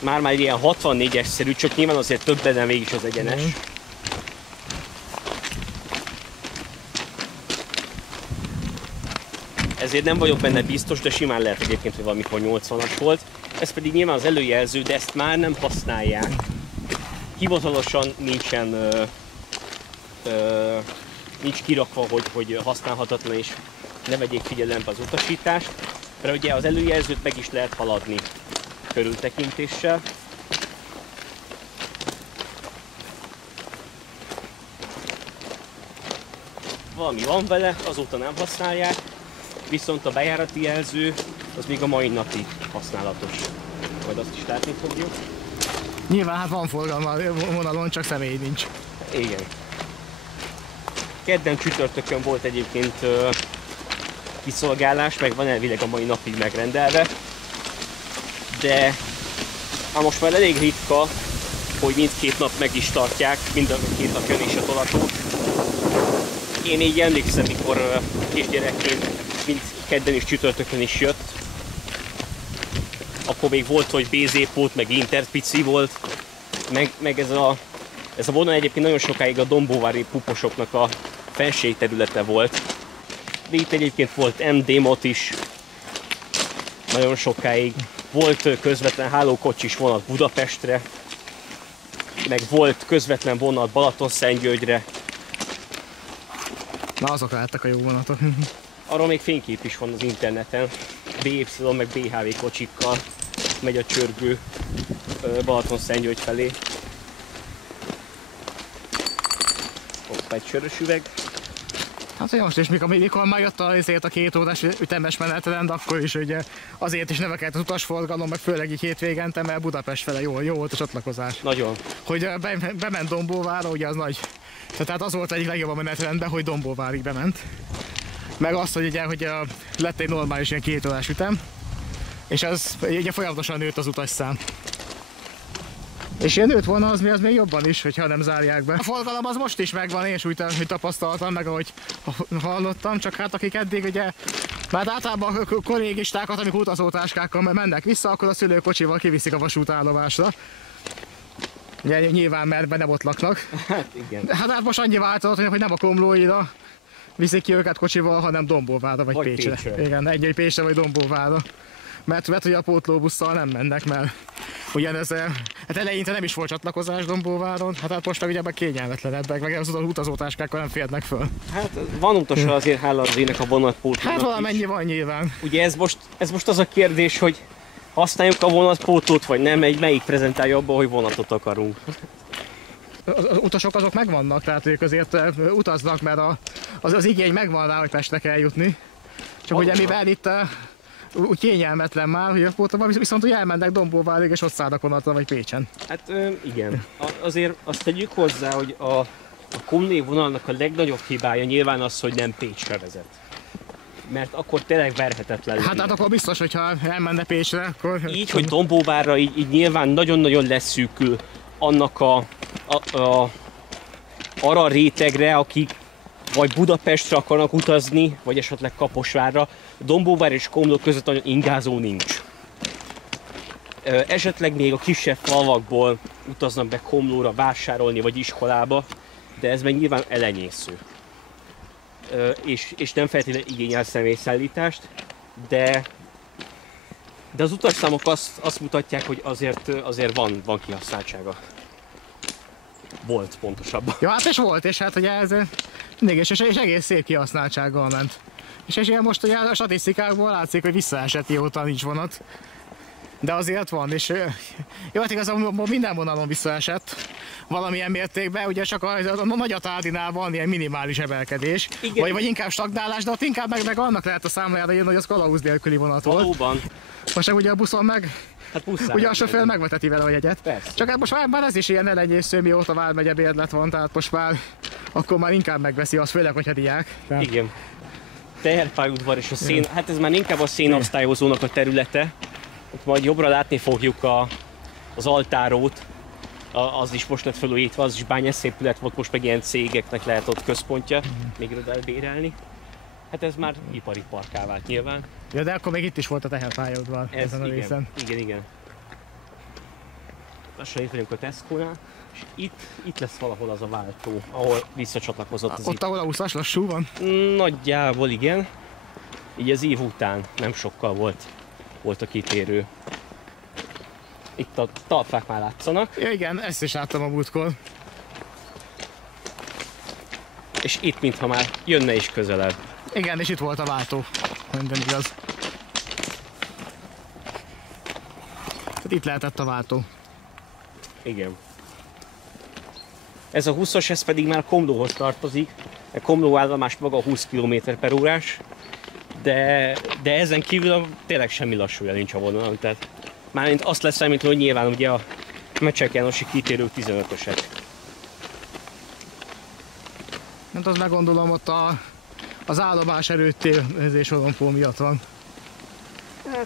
Már ilyen 64-es-szerű, csak nyilván azért több benne mégis az egyenes. Ezért nem vagyok benne biztos, de simán lehet egyébként, hogy valamikor 80-as volt. Ez pedig nyilván az előjelző, de ezt már nem használják. Hivatalosan nincs kirakva, hogy használhatatlan és ne vegyék figyelembe az utasítást, mert ugye az előjelzőt meg is lehet haladni körültekintéssel. Valami van vele, azóta nem használják, viszont a bejárati jelző az még a mai napig használatos. Majd azt is látni fogjuk. Nyilván hát van forgalma a vonalon, csak személy nincs. Igen. Kedden csütörtökön volt egyébként kiszolgálás, meg van elvileg a mai napig megrendelve. De most már elég ritka, hogy mindkét nap meg is tartják, mind a két nap jön is a tolató. Én így emlékszem, mikor kisgyerekként mind kedden és csütörtökön is jött. Akkor még volt, hogy BZ-pót, meg Interpici volt, meg ez a vonal egyébként nagyon sokáig a dombóvári puposoknak a fenségterülete volt. De itt egyébként volt MD-mot is, nagyon sokáig. Volt közvetlen hálókocsis vonat Budapestre, meg volt közvetlen vonat Balatonszentgyörgyre. Na azok lehettek a jó vonatok. Arról még fénykép is van az interneten. BY meg BHV kocsikkal megy a csörgő Balatonszentgyörgy felé. Hoppá, egy sörös üveg. Hát most is, mikor már jött azért a 2 órás ütemes menetrend, akkor is ugye azért is növekedett az utasforgalom, meg főleg így hétvégente, mert Budapest fele jó volt a csatlakozás. Nagyon. Hogy bement Dombóvárra, ugye az nagy. Tehát az volt egyik legjobb a menetrendben, hogy Dombóvárig bement. Meg azt, hogy lett egy normális ilyen 2 órás ütem, és az ugye folyamatosan nőtt az utasszám. És ilyen nőtt volna az még jobban is, hogyha nem zárják be. A forgalom az most is megvan, és úgy tapasztaltam, meg ahogy hallottam, csak hát akik eddig ugye, mert általában a kollégistákat, amik utazótáskákkal mennek vissza, akkor a szülőkocsival kiviszik a vasútállomásra. Ugye nyilván, mert nem ott laknak. Hát igen. Hát most annyi változott, hogy nem a Komlóira viszik ki őket kocsival, hanem Dombóvárra vagy Pécsre. Igen, egy Pécsre vagy Dombóvárra. Mert ugye a pótlóbusszal nem mennek, mert ugyanez, hát eleinte nem is volt csatlakozás Dombóváron, hát most meg ugye meg kényelmetlenebbek, meg az utazótáskákkal nem férnek föl. Hát van utassal azért hála az ének a vonatpótlónak. Hát valamennyi van nyilván. Ugye ez most az a kérdés, hogy használjuk a vonatpótlót, vagy nem, melyik prezentálja abban, hogy vonatot akarunk. Az utasok azok megvannak, tehát ők azért utaznak, mert az igény megvan rá, hogy Pestre kell jutni. Csak ugye mivel itt úgy kényelmetlen már, hogy a pótlóban viszont ugye elmennek Dombóvárig és ott szállnak vonatra vagy Pécsen. Hát igen. Azért azt tegyük hozzá, hogy a Komlói vonalnak a legnagyobb hibája nyilván az, hogy nem Pécsre vezet. Mert akkor tényleg verhetetlen. Hát akkor biztos, hogyha elmenne Pécsre, akkor... Így, hogy Dombóvárra így nyilván nagyon-nagyon leszűkül annak arra a rétegre, akik vagy Budapestre akarnak utazni, vagy esetleg Kaposvárra. Dombóvár és Komló között nagyon ingázó nincs. Esetleg még a kisebb falvakból utaznak be Komlóra vásárolni, vagy iskolába, de ez meg nyilván elenyésző. És nem feltétlenül igényel személyszállítást, de az utasszámok azt mutatják, hogy azért van kihasználtsága. Volt pontosabban. Ja, hát és volt, és hát ugye ez mindig és egész szép kihasználtsággal ment. És ilyen most ugye a statisztikákból látszik, hogy visszaesett mióta nincs vonat. De azért van, és jó, hát igazából minden vonalon visszaesett valamilyen mértékben, ugye csak a Nagyatádinál van ilyen minimális emelkedés, vagy inkább stagnálás, de ott inkább meg annak lehet a számlájára jönni, hogy az kalauz nélküli vonat volt. Valóban. Most ugye a buszon meg, hát ugye a sofőr megveteti vele a jegyet. Persze. Csak hát most már ez is ilyen elenyésző, mióta Vármegye bérlet van, tehát most már akkor már inkább megveszi az, főleg, hogyha diák. Tehát... Igen. Teherpályaudvar és a szén, hát ez már inkább a szénosztályozónak a területe. Ott majd jobbra látni fogjuk az altárót, az is most lett felújítva, az is bányászépület volt, most meg ilyen cégeknek lehet ott központja, még irodát bérelni. Hát ez már ipari parkká vált nyilván. Ja, de akkor még itt is volt a teherpályaudvar ezen a részen. Igen. Lassan itt vagyunk a Tesco-nál, és itt lesz valahol az a váltó, ahol visszacsatlakozott az ott, ahol a 20-as lassú van? Nagyjából igen. Így az év után nem sokkal volt a kitérő. Itt a talpák már látszanak. Ja, igen, ezt is láttam a múltkor. És itt mintha már jönne is közelebb. Igen, és itt volt a váltó. Minden igaz. Tehát itt lehetett a váltó. Igen. Ez a 20-as, ez pedig már Komlóhoz tartozik. A Komló állomás maga 20 km/órás. De ezen kívül tényleg semmi lassúja nincs a vonalon. Tehát mármint azt leszámítva, hogy nyilván ugye a Mecsek Jánosi kitérő 15-ösek. Nem azt meggondolom, ott az állomás előtti sorompó miatt van.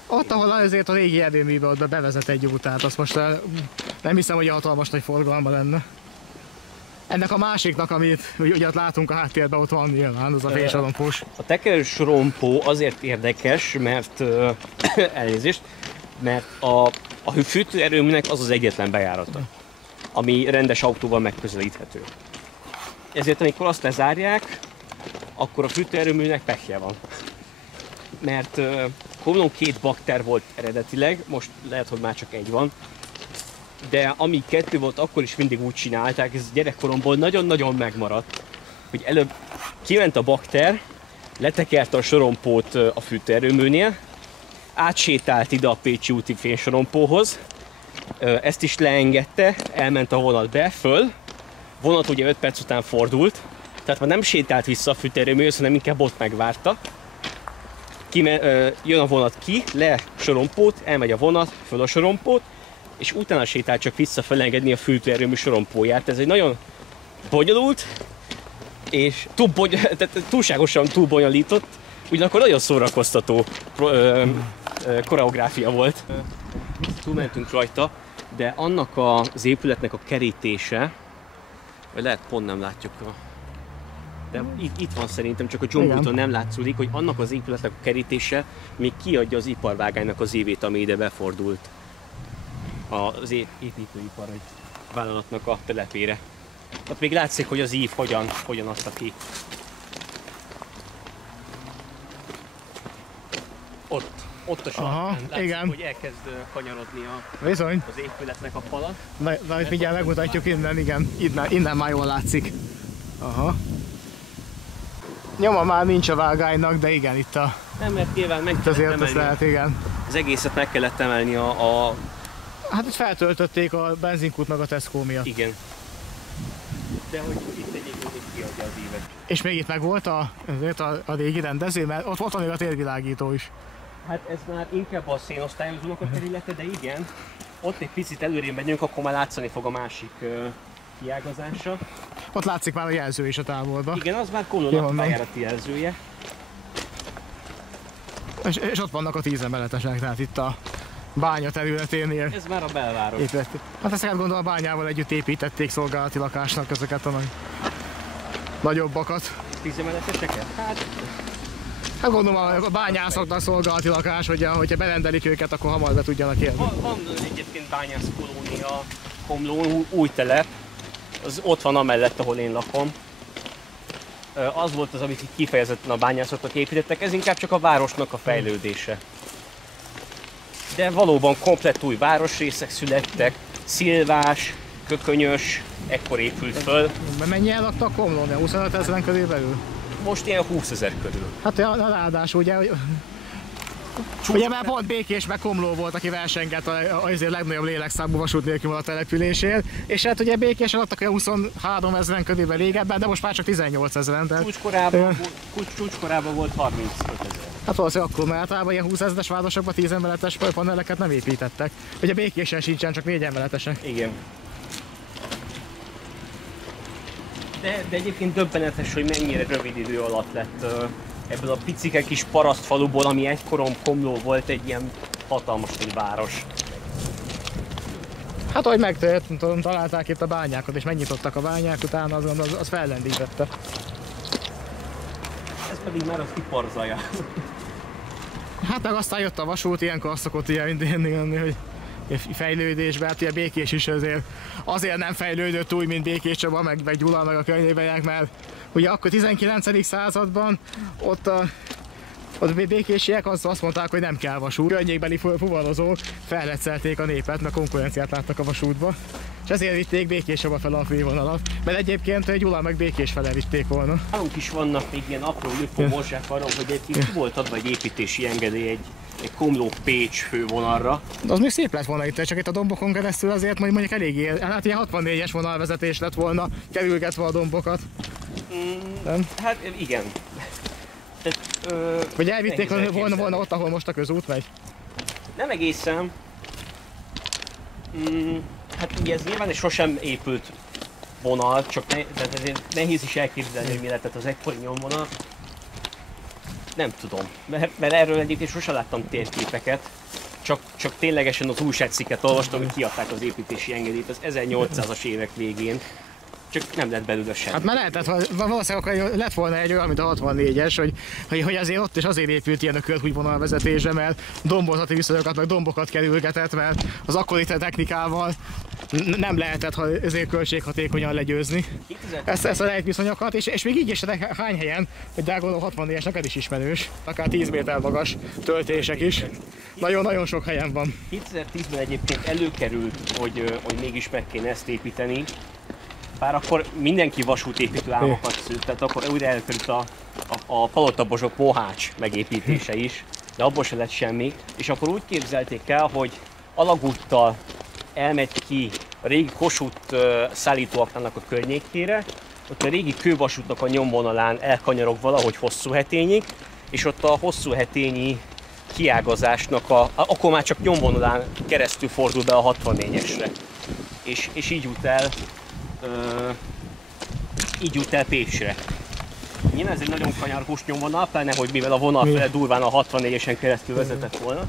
Ott, ahol azért a régi erőműbe ott bevezet egy út, tehát azt most nem hiszem, hogy hatalmas nagy forgalma lenne. Ennek a másiknak, amit ugye ott látunk a háttérben, ott van nyilván, az a félsorompós. A tekerős sorompó azért érdekes, mert elnézést, mert a fűtőerőműnek az az egyetlen bejárata, ami rendes autóval megközelíthető. Ezért amikor azt lezárják, akkor a fűtőerőműnek pehje van. Mert Komlón 2 bakter volt eredetileg, most lehet, hogy már csak 1 van. De amíg 2 volt, akkor is mindig úgy csinálták, ez gyerekkoromból nagyon-nagyon megmaradt, hogy előbb kiment a bakter, letekerte a sorompót a fűtőerőműnél, átsétált ide a Pécsi úti fénysorompóhoz, ezt is leengedte, elment a vonat be, föl, vonat ugye 5 perc után fordult, Tehát már nem sétált vissza a fűtőerőműhöz, hanem inkább ott megvárta. Jön a vonat ki, le sorompót, elmegy a vonat, föl a sorompót, és utána sétál csak vissza felengedni a fűtőerőmű sorompóját. Ez egy nagyon bonyolult, és túlságosan túlbonyolított, ugyanakkor nagyon szórakoztató koreográfia volt. Túlmentünk rajta, de annak az épületnek a kerítése, vagy lehet pont nem látjuk, de itt van szerintem, csak a Dzsombúton nem látszódik, hogy annak az épületnek a kerítése még kiadja az iparvágánynak az évét, ami ide befordult az építőipar egy vállalatnak a telepére. Tehát még látszik, hogy az ív hogyan adta ki. Ott a sarkán látszik, hogy elkezd kanyarodni az épületnek a fala. Na itt mindjárt megmutatjuk innen, igen, innen már jól látszik. Aha. Nyoma már nincs a vágánynak, de igen, itt a... Nem, mert nyilván meg kellett emelni. Lehet, igen. Az egészet meg kellett emelni a... Hát itt feltöltötték a benzinkút meg a Tesco miatt. Igen. De hogy itt egyébként kiadja az évet. És még itt meg volt a régi rendező, mert ott van még a térvilágító is. Hát ez már inkább a szénosztályozónak a területe, de igen. Ott egy picit előrébb megyünk, akkor már látszani fog a másik kiágazása. Ott látszik már a jelző is a távolban. Igen, az már Komlónak pályárati jelzője. És ott vannak a 10 emeletesek, tehát itt a bánya területénél. Ez már a belváros. Hát ezt gondolom a bányával együtt építették szolgálati lakásnak ezeket a nagyobbakat. 10 emeleteseket? Hát gondolom a bányászoknak szolgálati lakás, hogyha berendelik őket, akkor hamar be tudjanak élni. Van egyébként bányász kolónia Komlón, új telep. Az ott van amellett, ahol én lakom. Az volt az, amit kifejezetten a bányászoknak építettek, ez inkább csak a városnak a fejlődése. De valóban komplett új városrészek születtek, Szilvás, Kökönyös, ekkor épült föl. Mennyien laktak Komlón? 25 000 körülbelül? Most ilyen 20 000 körül. Hát ráadásul ugye már pont Békés meg Komló volt, aki versengett az legnagyobb lélekszámú vasút nélkül a településért, és hát ugye Békésen adtak olyan 23 000 körülbelül régebben, de most már csak 18 000. Csúcskorában volt 35 000. Hát valószínűleg akkor, mert általában ilyen 20 000-es városokban 10 emeletes paneleket nem építettek. Ugye Békésen sincsen, csak 4 emeletesek. Igen. De egyébként döbbenetes, hogy mennyire rövid idő alatt lett ebből a picike kis parasztfaluból, ami egykoron Komló volt, egy ilyen hatalmas nagy város. Hát ahogy találták itt a bányákat és megnyitottak a bányák, utána az fellendítette. Ez pedig már az iparzaja. Hát meg aztán jött a vasút, ilyenkor azt szokott ilyen hogy fejlődésben, hát ugye Békés is azért nem fejlődött úgy, mint Békéscsaba, meg Gyula, meg a környékbeliek, mert ugye akkor 19. században ott békésiek azt mondták, hogy nem kell vasút. Környékbeli fuvarozók felretszelték a népet, mert konkurenciát láttak a vasútba. És ezért vitték Békéscsaba fel a fővonalat, mert egyébként Gyula meg Békés fele vitték volna. Nálunk is vannak még ilyen apró lőfogósák arra, hogy egyébként volt adva egy építési engedély egy Komló-Pécs fővonalra. Az még szép lett volna itt, csak itt a dombokon keresztül azért mondjuk eléggé, hát ilyen 64-es vonalvezetés lett volna, kerülgetve a dombokat. Hát igen. Vagy elvitték volna ott, ahol most a közút megy? Nem egészen. Hát ugye ez nyilván sosem épült vonal, csak nehéz is elképzelni, hogy mi lehetett az ekkori nyomvonal. Nem tudom, mert erről egyébként sosem láttam térképeket, csak ténylegesen az újságcikket olvastam, hogy kiadták az építési engedélyt az 1800-as évek végén. Csak nem lett belőle semmi. Hát már lehetett, valószínűleg akkor lett volna egy olyan, mint a 64-es, hogy azért ott is azért épült ilyen a körútvonalvezetésre, mert dombozati viszonyokat, meg dombokat kerülgetett, mert az akkori technikával nem lehetett ezért költséghatékonyan legyőzni ezt a lejtviszonyokat, és még így is hány helyen, hogy Dágoló 64-es neked is ismerős, akár 10 méter magas töltések is. Nagyon-nagyon sok helyen van. 2010-ben egyébként előkerült, hogy mégis meg kéne ezt építeni. Bár akkor mindenki vasútépítő álmokat szült, tehát akkor újra elkerült a Palota-Bozsok-Mohács megépítése is, de abból se lett semmi. És akkor úgy képzelték el, hogy alagúttal elmegy ki a régi Kossuth szállítóaknának a környékére, ott a régi kővasútnak a nyomvonalán elkanyarog valahogy Hosszúhetényig, és ott a Hosszúhetényi kiágazásnak akkor már csak nyomvonalán keresztül fordul be a 64-esre. És így jut el Pécsre. Nyilván ez egy nagyon kanyargós nyomvonal, pláne, hogy mivel a vonal durván a 64-esen keresztül vezetett volna.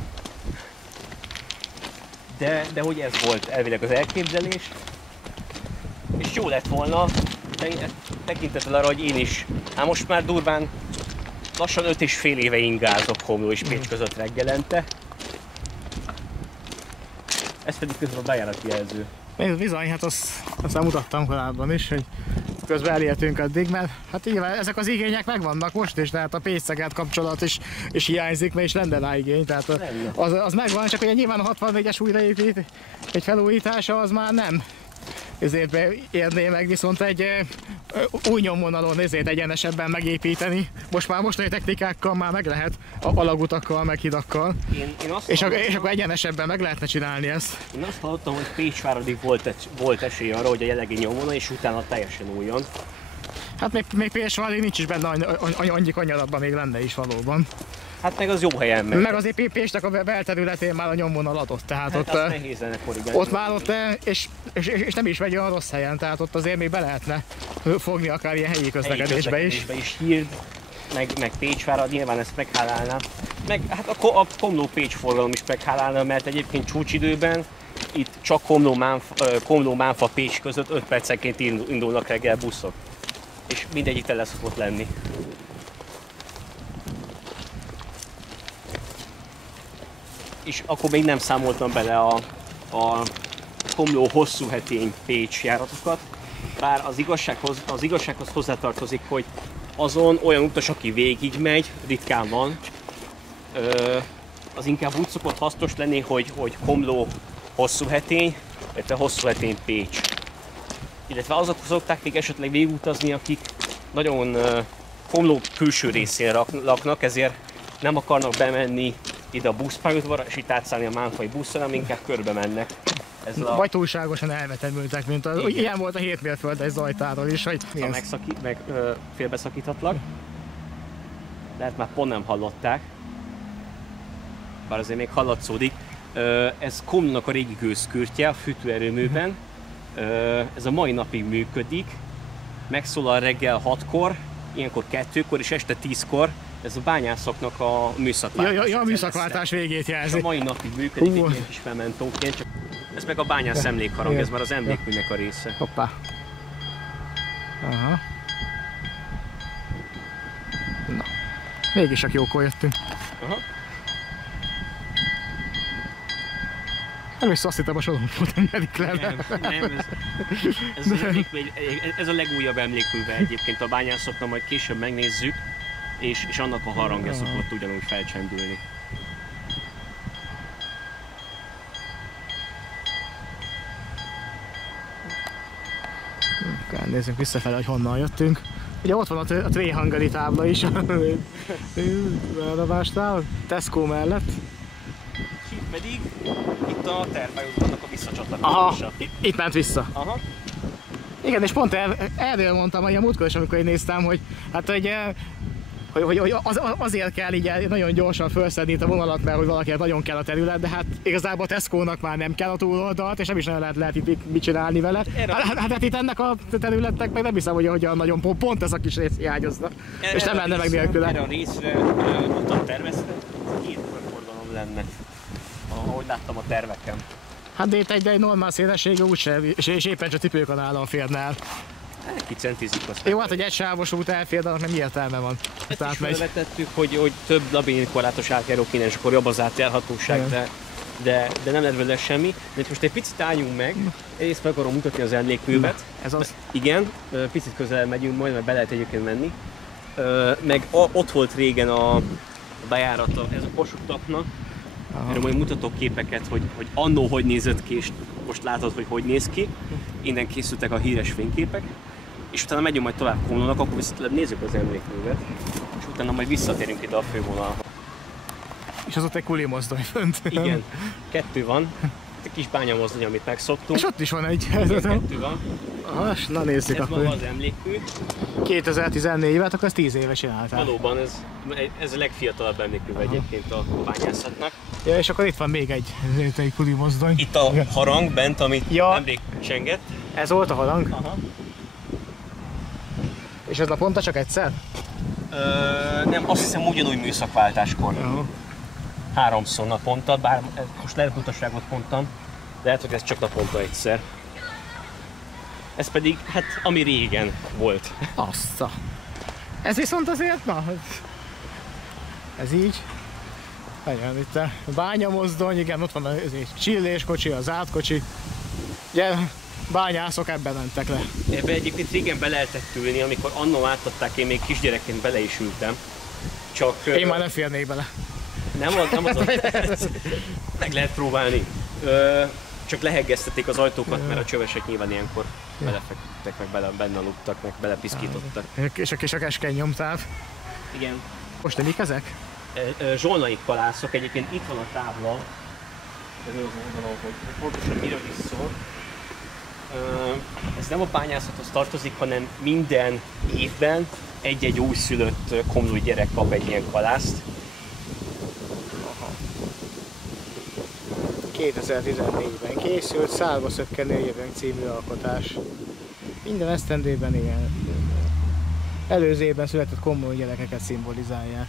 De hogy ez volt elvileg az elképzelés. És jó lett volna, tekintettel arra, hogy én is, most már durván lassan 5,5 éve ingázok Komló és Pécs között reggelente. Ez pedig közben a bejárati jelző. Bizony, hát azt mutattam korábban is, hogy közben elértünk addig, mert hát nyilván ezek az igények megvannak most is, tehát a Pécs-Szeged kapcsolat is hiányzik, mert is lenne rá igény, tehát az megvan, csak ugye nyilván a 64-es újraépít, egy felújítása az már nem ezért érné meg, viszont egy új nyomvonalon ezért egyenesebben megépíteni. Most már mostani technikákkal már meg lehet, alagutakkal, meg hidakkal. És akkor egyenesebben meg lehetne csinálni ezt. Én azt hallottam, hogy Pécsváradig volt esély arra, hogy a jelenlegi nyomvonal, és utána teljesen újjon. Hát még Pécsváradig nincs is benne annyi kanyarabban, még lenne is valóban. Hát meg az jó helyen megy. Meg azért Pécsnek a belterületén már a nyomvonal adott, tehát hát ott, nehéz lenne korrigálni. Ott már ott, és nem is megy olyan rossz helyen, tehát ott azért még be lehetne fogni akár ilyen helyi közlekedésbe is. Hírd, meg Pécsvárad, nyilván ezt meghálálná. Meg hát a Komló-Pécs forgalom is meghálálna, mert egyébként csúcsidőben itt csak Komló-Mánfa-Pécs között 5 percenként indulnak reggel buszok. És mindegyik tele szokott lenni. És akkor még nem számoltam bele a Komló-Hosszúhetény-Pécs járatokat, bár az igazsághoz hozzátartozik, hogy azon olyan utas, aki végigmegy, ritkán van, az inkább úgy szokott hasznos lenni, hogy Komló-Hosszúhetény, illetve Hosszúhetény-Pécs. Illetve azok szokták még esetleg végigutazni, akik nagyon Komló külső részén laknak, ezért nem akarnak bemenni ide a buszpályaudvarra, és itt átszállni a mánfai buszra, hanem inkább körbe mennek. Vagy túlságosan elvetemültek, mint ilyen volt a 7 mérföldes Zajtáról is, hogy félbeszakíthatlak. Lehet már pont nem hallották, bár azért még hallatszódik. Ez Komlónak a régi gőzkürtje a fűtőerőműben. Ez a mai napig működik, megszólal reggel 6-kor, ilyenkor 2-kor és este 10-kor. Ez a bányászoknak a műszakváltás. Ja, a műszakváltás végét jelzi. És a mai napig működik, egy ilyen kis mementóként. Ez meg a bányász emlékharang, ez már az emlékműnek a része. Hoppá. Aha. Na, mégis csak jókor jöttünk. Aha. Először azt hittem, a Sorompót engedik le. Nem, ez a legújabb emlékműve egyébként a bányászoknak, majd később megnézzük. És annak a harangja szokott ugyanúgy felcsendülni. Nézzünk visszafele, hogy honnan jöttünk. Ugye ott van a Tréhangari tábla is a Tesco mellett. Itt pedig itt a terpályaudvarnak a visszacsatlakozása. Aha, itt ment vissza. Aha. Igen, és pont erről mondtam a múltkor is, amikor én néztem, hogy hát hogy azért kell így nagyon gyorsan felszedni itt a vonalat, mert hogy valakinek nagyon kell a terület, de hát igazából a Tesco-nak már nem kell a túloldalt, és nem is nagyon lehet itt mit csinálni vele. Hát itt ennek a területnek meg nem hiszem, hogy olyan nagyon pont ez a kis rész hiányozna, és nem lenne meg nélküle. Erre a részre utat terveztem, 2 körforgalom lenne, ahogy láttam a terveken. Hát de itt egy normál szélessége úgyse, és éppen csak cipőkanállal férne el. Kicentizik azt. Jó, hát hogy egy sávos út elfér, de annak nem értelme van. Ezt is felvetettük, hogy több labirinkorlátos átjáró kéne, és akkor jobb az átjárhatóság, de nem lett vele semmi. De most egy picit álljunk meg, egyrészt meg akarom mutatni az emlékművet. Ez az? Igen, picit közel megyünk majd, mert be lehet egyébként menni. Meg ott volt régen a bejárata, ez a Kossuth-tapnak. Erről majd mutatok képeket, hogy annó hogy nézett ki, és most látod, hogy néz ki. Innen készültek a híres fényképek. És utána megyünk majd tovább Komlónak, akkor viszont nézzük az emlékművet. És utána majd visszatérünk ide a fővonalba. És az ott egy kuli mozdony fönt. Igen, 2 van. a kis bányamozdony, amit megszoktunk. És ott is van egy. Kettő van. Na nézzük Ez akkor. maga az emlékmű. 2014-ben, akkor ezt 10 éve csináltál. Valóban ez a legfiatalabb emlékmű egyébként a bányászatnak. Ja, és akkor itt van még egy kuli mozdony. Itt a harang bent, amit nemrég csengett. Ez volt a harang? Aha. És ez naponta csak egyszer? Nem, azt hiszem ugyanúgy műszakváltáskor. Aha. 3-szor naponta, bár most lehet butaságot mondtam, de lehet, hogy ez csak naponta egyszer. Ez pedig, hát ami régen volt. Assza. Ez viszont azért, na, ez így. Nagyon itt a bányamozdony, igen, ott van a csilléskocsi, a zátkocsi. Ugye, bányászok ebben mentek le. Ebbe egyébként régen be lehetett ülni, amikor annó átadták, én még kisgyerekként bele is ültem. Csak... Én már nem férnék bele. Nem az meg lehet próbálni. Csak leheggeztették az ajtókat, mert a csövesek nyilván ilyenkor belefeküdtek, meg benne aludtak, meg belepiszkítottak. És a keskeny nyomtáv. Igen. Most mik ezek? Zsolnai kalászok, egyébként itt van a tábla, ezen az oldalon, hogy pontosan miről is szól. Ez nem a bányászathoz tartozik, hanem minden évben egy-egy újszülött komlói gyerek kap egy ilyen kalászt. 2014-ben készült Szálba szökkenő jövőnk című alkotás. Minden esztendőben ilyen előző évben született komoly gyerekeket szimbolizálják.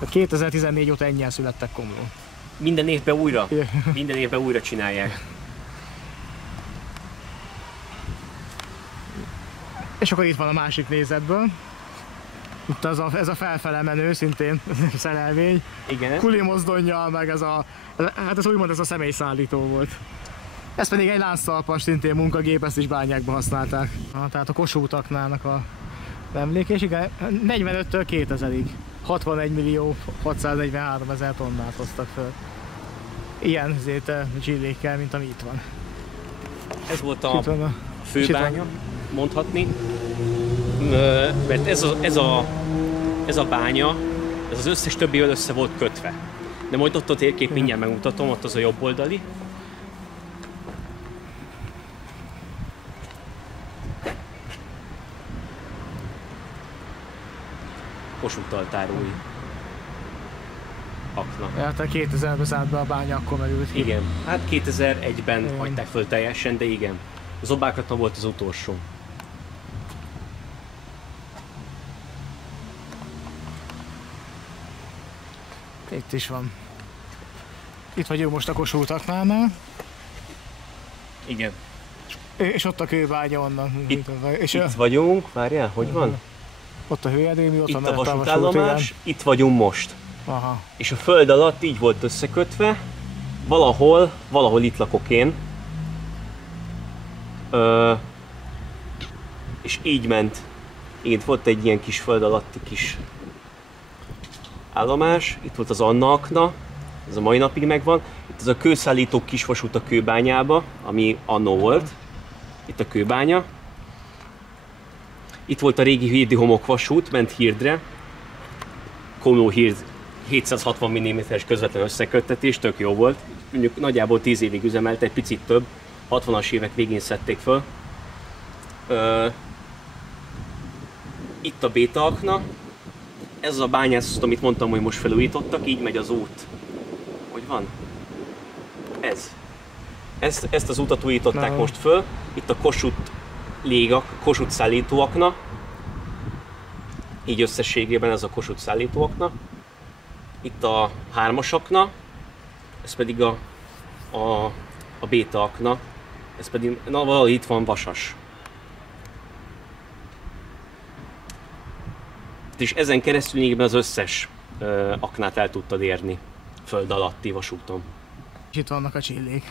A 2014 óta ennyien születtek komlón. Minden évben újra? Minden évben újra csinálják. És akkor itt van a másik nézetből. Itt ez a felfele menő, szintén szerelvény. Igen. Kuli mozdonnyal, meg hát ez úgymond ez a személyszállító volt. Ez pedig egy lánctalpas, szintén munkagép, ezt is bányákban használták. Tehát a Kossuth-aknának a emlék, és igen, 45-től 2000-ig. 61.643.000 tonnát hoztak föl. Ilyen zsillékkel, mint ami itt van. Ez volt a főbánya, mondhatni. Mert ez a bánya, ez az összes többivel össze volt kötve. De majd ott a térkép mindjárt megmutatom, ott az a jobb oldali. Kossuth-altárói akna. Hát a 2000-ben szállt be a bánya, akkor merült ki. Igen, hát 2001-ben hagyták föl teljesen, de igen. Az Zobákatna volt az utolsó. Itt is van. Itt vagyunk most a Kossuth-aknál. Igen. És ott a kőbánya onnan. Itt vagyunk, várjál, hogy van? Ott a hőedémű, ott itt a vasútállomás, itt vagyunk most. Aha. És a föld alatt így volt összekötve, valahol itt lakok én. És így ment. Igen, volt egy ilyen kis föld alatti kis állomás, itt volt az Anna akna, ez a mai napig megvan. Itt az a kőszállító kisvasút a kőbányába, ami annó volt. Itt a kőbánya. Itt volt a régi Hírdi homokvasút, ment Hirdre. Komló-Hird 760 mm-es közvetlen összeköttetés, tök jó volt. Mondjuk nagyjából 10 évig üzemelt, egy picit több. 60-as évek végén szedték föl. Itt a Béta akna. Ez a bányászat, amit mondtam, hogy most felújítottak, így megy az út. Hogy van? Ezt az utat újították most föl. Itt a Kossuth szállítóakna. Így összességében ez a Kossuth szállítóakna. Itt a 3-as akna. Ez pedig a Béta akna. Ez pedig, na valahol itt van Vasas. És ezen keresztül lényegében az összes aknát el tudtad érni föld alatti vasúton. És itt vannak a csillék.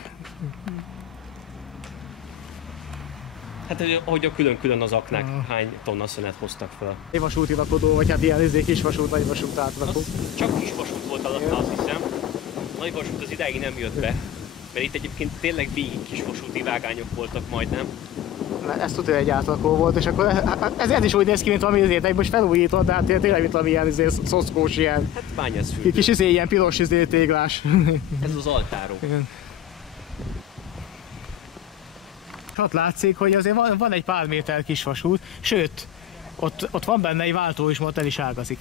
Hát ahogy a külön-külön az aknák hány tonna szenet hoztak fel. Egy vasúti lakodó, vagy hát ilyen kisvasút, nagy vasút átrakó. Csak kisvasút volt alatta, azt hiszem. A nagy vasút az idáig nem jött be, mert itt egyébként tényleg végig kisvasúti vágányok voltak majdnem. Mert ez tudja egy átlakó volt, és akkor ez is úgy néz ki, mint valami azért, most felújított, de hát tényleg mint valami ilyen szoszkós, ilyen Hát bányászfürdő. kis ilyen piros téglás. Ez az altáró. Igen. Ott látszik, hogy azért van egy pár méter kis vasút, sőt, ott van benne egy váltó is, mert el is ágazik.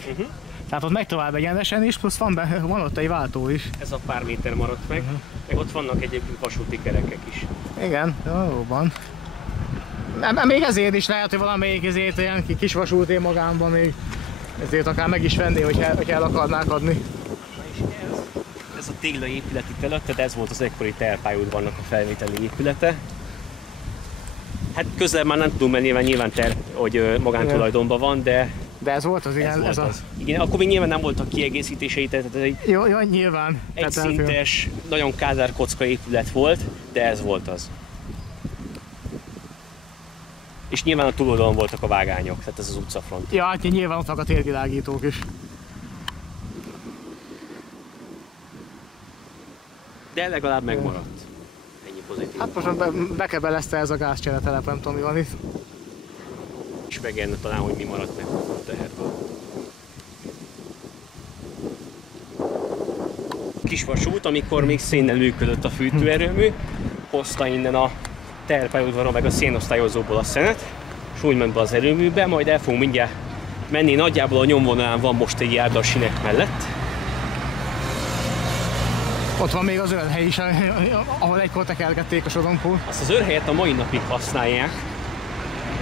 Tehát ott megy tovább egyenesen is, plusz van ott egy váltó is. Ez a pár méter maradt meg, meg ott vannak egyébként vasúti kerekek is. Igen, valóban. Még ezért is lehet, hogy valamelyik ezért ilyen kis vasúté magánban még ezért akár meg is venni, hogy el akarnák adni. Na és ez a téglaépület itt előtt, tehát ez volt az egykori terpályaudvarnak a felvételi épülete. Hát közel már nem tudunk menni, mert nyilván hogy magántulajdonban van, de ez volt az, igen. Ez az. Igen, akkor még nyilván nem voltak kiegészítései, tehát ez egy jó, nyilván. Egyszintes, nagyon kázárkocka épület volt, de ez volt az. És nyilván a túloldalon voltak a vágányok, tehát ez az utcafront. Ja, hát nyilván ott vannak a térvilágítók is. De legalább megmaradt. Ennyi pozitív. Hát most bekebelezte ez a gázcseretelep, nem tudom mi van itt. És megérne talán, hogy mi maradt meg a teherből. Kisvasút, amikor még szénnel működött a fűtőerőmű, hozta innen a terpályaudvaron meg a szénosztályozóból a szenet, és úgy ment be az erőműbe, majd el fogunk mindjárt menni. Nagyjából a nyomvonalán van most egy járda a sinek mellett. Ott van még az őrhely is, ahol egykor tekergették a sorompól. Azt az őrhelyet a mai napig használják.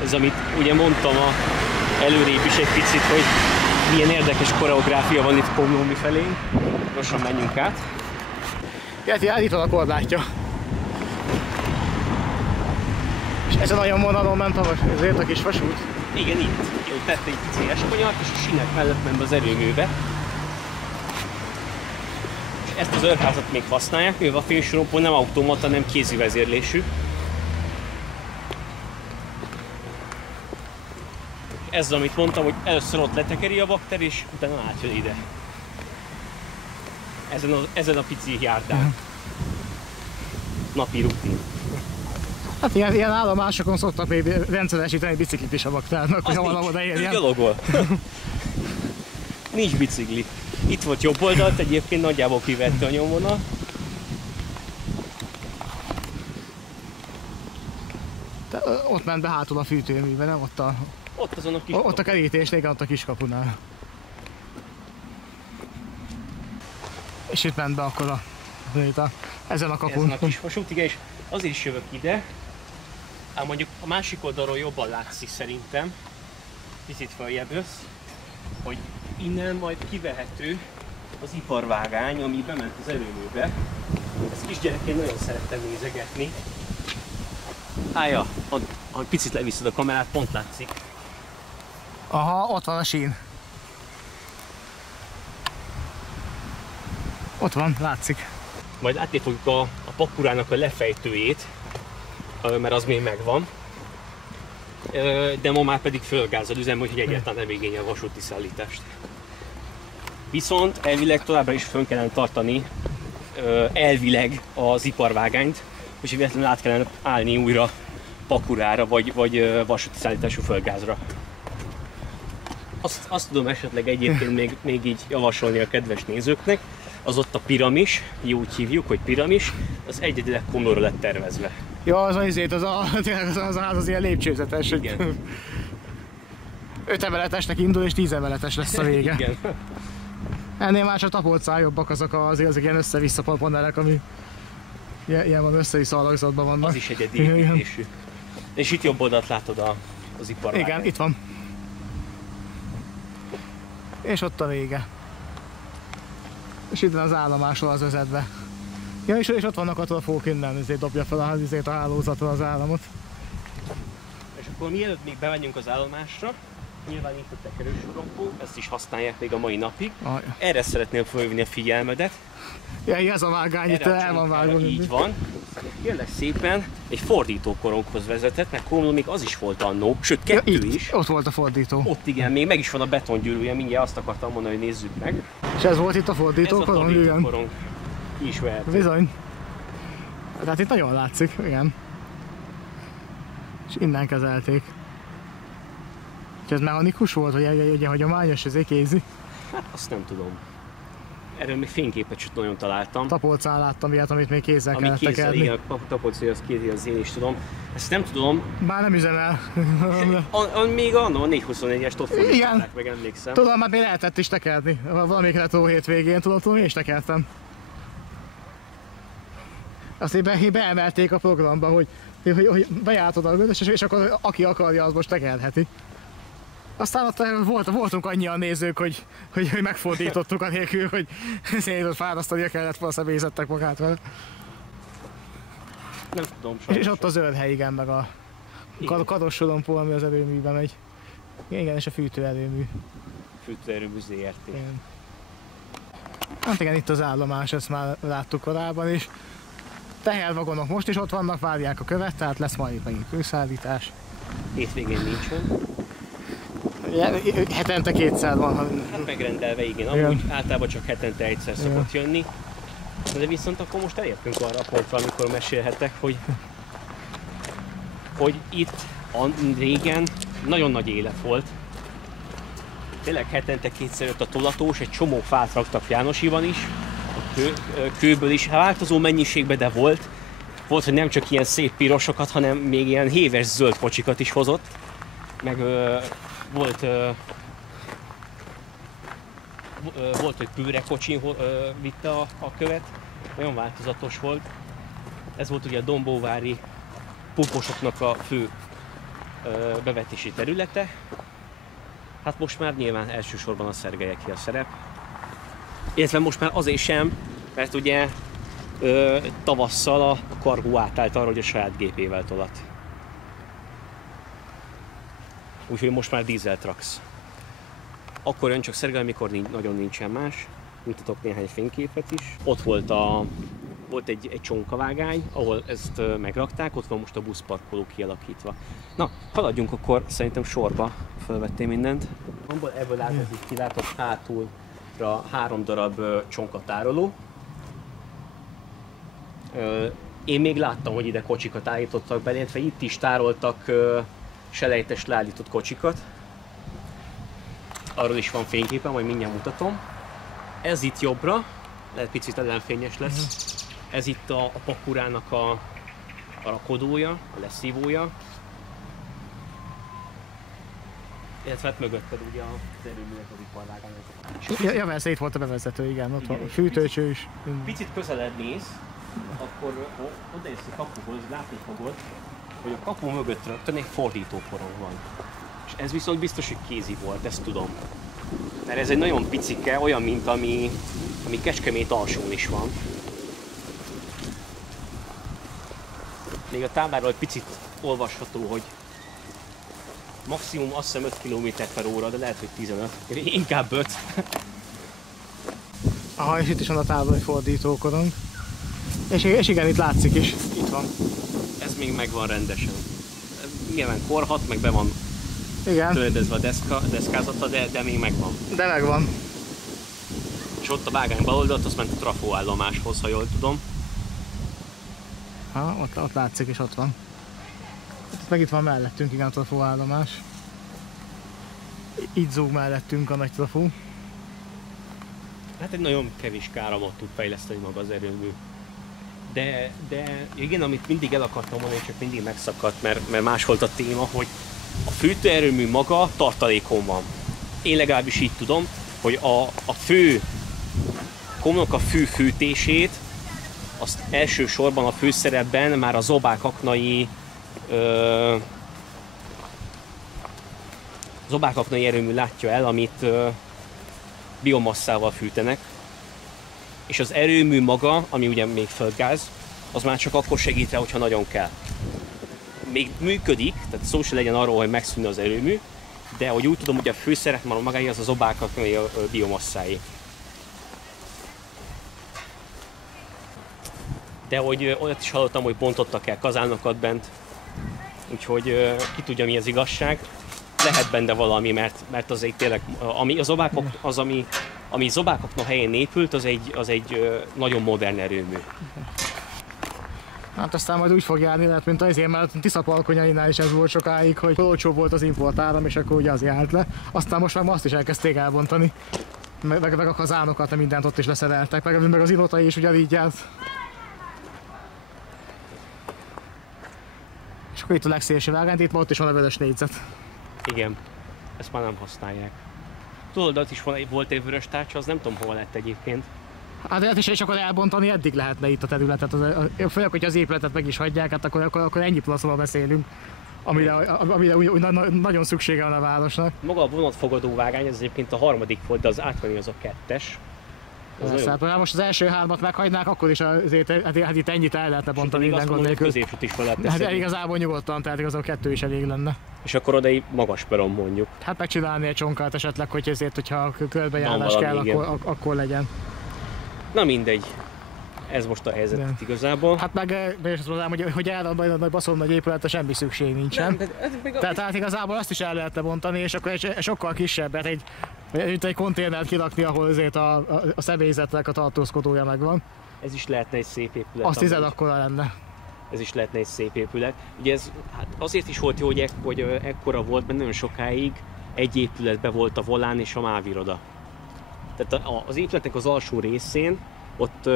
Ez, amit ugye mondtam előrébb is egy picit, hogy milyen érdekes koreográfia van itt Komlómi felé. Gyorsan menjünk át. Itt van a korlátja. És ezen a nyomvonalon ment azért a kis vasút? Igen, itt. Ott tett egy pici eskonyart, és a sinek mellett ment be az erőműbe. És ezt az őrházat még használják, mivel a félsorompó nem automata, nem kézi vezérlésű. Ez az, amit mondtam, hogy először ott letekeri a bakter, és utána átjön ide. Ezen a pici járdán. Napi rutin. Hát ilyen állomásokon szoktak még rendszeresíteni biciklit is a baktárnak, hogy valahol odaérjen. Gyalogol. Nincs bicikli. Itt volt jobb oldalt, egyébként nagyjából kivette a nyomvonal. Ott ment be hátul a fűtőműbe, nem? Ott azon a kis ott a kerítésnél, igen, ott a kiskapunál. És itt ment be akkor ezen a kapun. Ezen a kis vasút, igen, és azért is jövök ide. Ám mondjuk a másik oldalról jobban látszik szerintem, picit feljebb jössz, hogy innen majd kivehető az iparvágány, ami bement az erőműbe. Ezt kisgyerekként nagyon szerettem nézegetni. Ja, ha picit leviszed a kamerát, pont látszik. Aha, ott van a sín. Ott van, látszik. Majd látni fogjuk a pakurának a lefejtőjét, mert az még megvan. De ma már pedig földgázzal üzem, hogy egyáltalán nem igényel a vasúti szállítást. Viszont elvileg továbbra is fönn kellene tartani elvileg az iparvágányt, és véletlenül át kellene állni újra pakurára, vagy vasúti szállítású földgázra. Azt tudom esetleg egyébként még így javasolni a kedves nézőknek, az ott a piramis, úgy hívjuk, hogy piramis, az egyedileg Komlóra lett tervezve. Ja, az ház az ilyen lépcsőzetes. Igen. 5 emeletesnek indul és 10 emeletes lesz a vége. Igen. Ennél már csak tapolcájobbak azok ilyen össze-vissza panelek, ami ilyen van, össze-vissza alakzatban vannak. Az is egyedi építésű. És itt jobb oldalt látod az iparvágányt. Igen, itt van. És ott a vége. És itt van az állomásról az özetbe. Ja, és ott vannak attól a fók innen, ezért dobja fel a hálózatra az államot. És akkor mielőtt még bemenjünk az állomásra, nyilván itt a tekerősorompó, ezt is használják még a mai napig. Erre szeretném felhívni a figyelmedet. Ja, ez a vágány, itt el van vágva. Így van. Kérlek szépen, egy fordítókoronghoz vezetett, mert Komlón még az is volt annó, sőt 2 is. Ott volt a fordító. Ott igen, még meg is van a betongyűrűje, mindjárt azt akartam mondani, hogy nézzük meg. És ez volt itt a fordítókorong? Ez a fordítókorong. Ki is vehető. Bizony. Tehát itt nagyon látszik, igen. És innen kezelték. És ez mechanikus volt, vagy egy hagyományos, ez egy kézi? Hát azt nem tudom. Erről még fényképet sem nagyon találtam. Tapolcán láttam ilyet, amit még kézzel kellett tekerni. Igen, a tapolcai az kézi, az én is tudom. Ezt nem tudom. Bár nem üzemel. Még anno a 424-est ott fordították meg, emlékszem. Tudom, már még lehetett is tekerni. Valamelyik retro hétvégén, tudom, én is tekertem. Azt így beemelték a programba, hogy bejártod a gödös, és akkor aki akarja, az most tekerheti. Aztán ott voltunk annyian nézők, hogy megfordítottuk anélkül, hogy szépen fárasztania kellett volna, személyzettek magát vele. Nem tudom, sajnos. És ott a zöld hely, igen, meg a kados sorompó, ami az erőműben megy. Igen, és a fűtőerőmű. Fűtőerőmű ZRT. Igen. Hát igen, itt az állomás, ezt már láttuk korábban is. Tehervagonok most is ott vannak, várják a követ, tehát lesz majd megint kőszállítás. Hétvégén nincsen. Hetente kétszer van. Hát megrendelve, igen. Amúgy általában csak hetente egyszer szokott jönni. De viszont akkor most elértünk arra a pontra, amikor mesélhetek, hogy itt régen nagyon nagy élet volt. Tényleg hetente kétszer jött a tolatós, egy csomó fát raktak Jánosiban is, a kőből is, változó mennyiségben, de volt. Volt, hogy nem csak ilyen szép pirosokat, hanem még ilyen héves zöld kocsikat is hozott. Meg volt, hogy pűrekocsin vitte a követ, olyan változatos volt. Ez volt ugye a dombóvári pumposoknak a fő bevetési területe. Hát most már nyilván elsősorban a Szergelyeké a szerep. Illetve most már azért sem, mert ugye tavasszal a Kargó átállt arra, hogy a saját gépével tolat. Úgyhogy most már dízel trax. Akkor jön csak Szergely, amikor nagyon nincsen más. Mutatok néhány fényképet is. Ott volt egy csonkavágány, ahol ezt megrakták, ott van most a buszparkoló kialakítva. Na, haladjunk akkor szerintem sorba, felvettem mindent. Ebből látszik, kilátott hátulra 3 darab csonkatároló. Én még láttam, hogy ide kocsikat állítottak be, illetve itt is tároltak selejtes leállított kocsikat. Arról is van fényképen, majd mindjárt mutatom. Ez itt jobbra, lehet picit ellenfényes lesz. Ez itt a pakurának a rakodója, a leszívója. Illetve hát mögötted ugye az erőműnek az iparvágányok. Ja, persze itt volt a bevezető, igen, ott van a fűtőcső is. Picit közelebb néz, akkor odaérsz a kapuhoz, látni fogod, hogy a kapu mögött rögtön egy fordítóporong van. És ez viszont biztos, hogy kézi volt, ezt tudom. Mert ez egy nagyon picike, olyan, mint ami Kecskemét alsón is van. Még a tábláról egy picit olvasható, hogy maximum azt hiszem 5 km/h, de lehet, hogy 15, inkább 5. Aha, és itt is van a táblai fordítókorong. És igen, itt látszik is, itt van. Ez még megvan rendesen. Nyilván korhat, meg be van töredezve a deszkázata, de még megvan. De megvan. És ott a vágány bal oldalt, azt ment a trafóállomáshoz, ha jól tudom. Ha, ott látszik, és ott van. Meg itt van mellettünk, igen, a trafóállomás. Itt zúg mellettünk a nagy trafó. Hát egy nagyon kevés káramot tud fejleszteni maga az erőmű. De igen, amit mindig el akartam mondani, csak mindig megszakadt, mert más volt a téma, hogy a fűtőerőmű maga tartalékon van. Én legalábbis így tudom, hogy a fő komlónak a fűtését, azt elsősorban a főszerepben már a zobák aknai erőmű látja el, amit biomasszával fűtenek. És az erőmű maga, ami ugye még földgáz, az már csak akkor segít rá, hogyha nagyon kell. Még működik, tehát szó se legyen arról, hogy megszűnne az erőmű, de hogy úgy tudom, hogy a főszerep magáé az a zobák aknai biomasszáé. De hogy olyat is hallottam, hogy bontottak el kazánokat bent, úgyhogy ki tudja, mi az igazság. Lehet benne valami, mert az egy tényleg, ami zobákoknak helyén épült, az egy nagyon modern erőmű. Hát aztán majd úgy fog járni, lehet, mint azért, mert Tiszapalkonyainál is ez volt sokáig, hogy olcsóbb volt az importáram, és akkor ugye az járt le. Aztán most már azt is elkezdték elbontani. Meg a kazánokat, mindent ott is leszereltek, meg az irotai is ugyanígy járt. És akkor itt a legszélső vágányt, itt már ott is van a vörös négyzet. Igen, ezt már nem használják. Tudod, ott is volt egy vörös tárcsa, az nem tudom hol lett egyébként. Hát és akkor elbontani eddig lehetne itt a területet, főleg, hogyha az épületet meg is hagyják, hát akkor ennyi pluszról beszélünk, amire úgy nagyon szüksége van a városnak. Maga a vonatfogadó vágány, ez egyébként a harmadik volt, de az átvenni az a 2-es. Persze, hát most az első 3-at meghagynák, akkor is azért, hát itt ennyit el lehetne bontani minden gond nélkül. Középsőt is fel lehetne Hát szedni. igazából nyugodtan, tehát igazából 2 is elég lenne. És akkor oda egy magas peron mondjuk. Hát megcsinálni egy csonkát esetleg, hogy ezért, hogyha körbejárás Van kell, valami, akkor legyen. Na mindegy. Ez most a helyzet itt igazából. Hát meg és azt mondanám, hogy erre a nagy baszom nagy épületre semmi szükség nincsen. Tehát igazából azt is el lehetne bontani, és akkor egy sokkal kisebbet, egy konténert kirakni, ahol azért a személyzetnek a tartózkodója megvan. Ez is lehetne egy szép épület. Azt hiszed, akkora lenne. Ez is lehetne egy szép épület. Ugye ez hát azért is volt jó, hogy ekkora volt, mert nagyon sokáig egy épületben volt a volán és a máviroda. Tehát az épületnek az alsó részén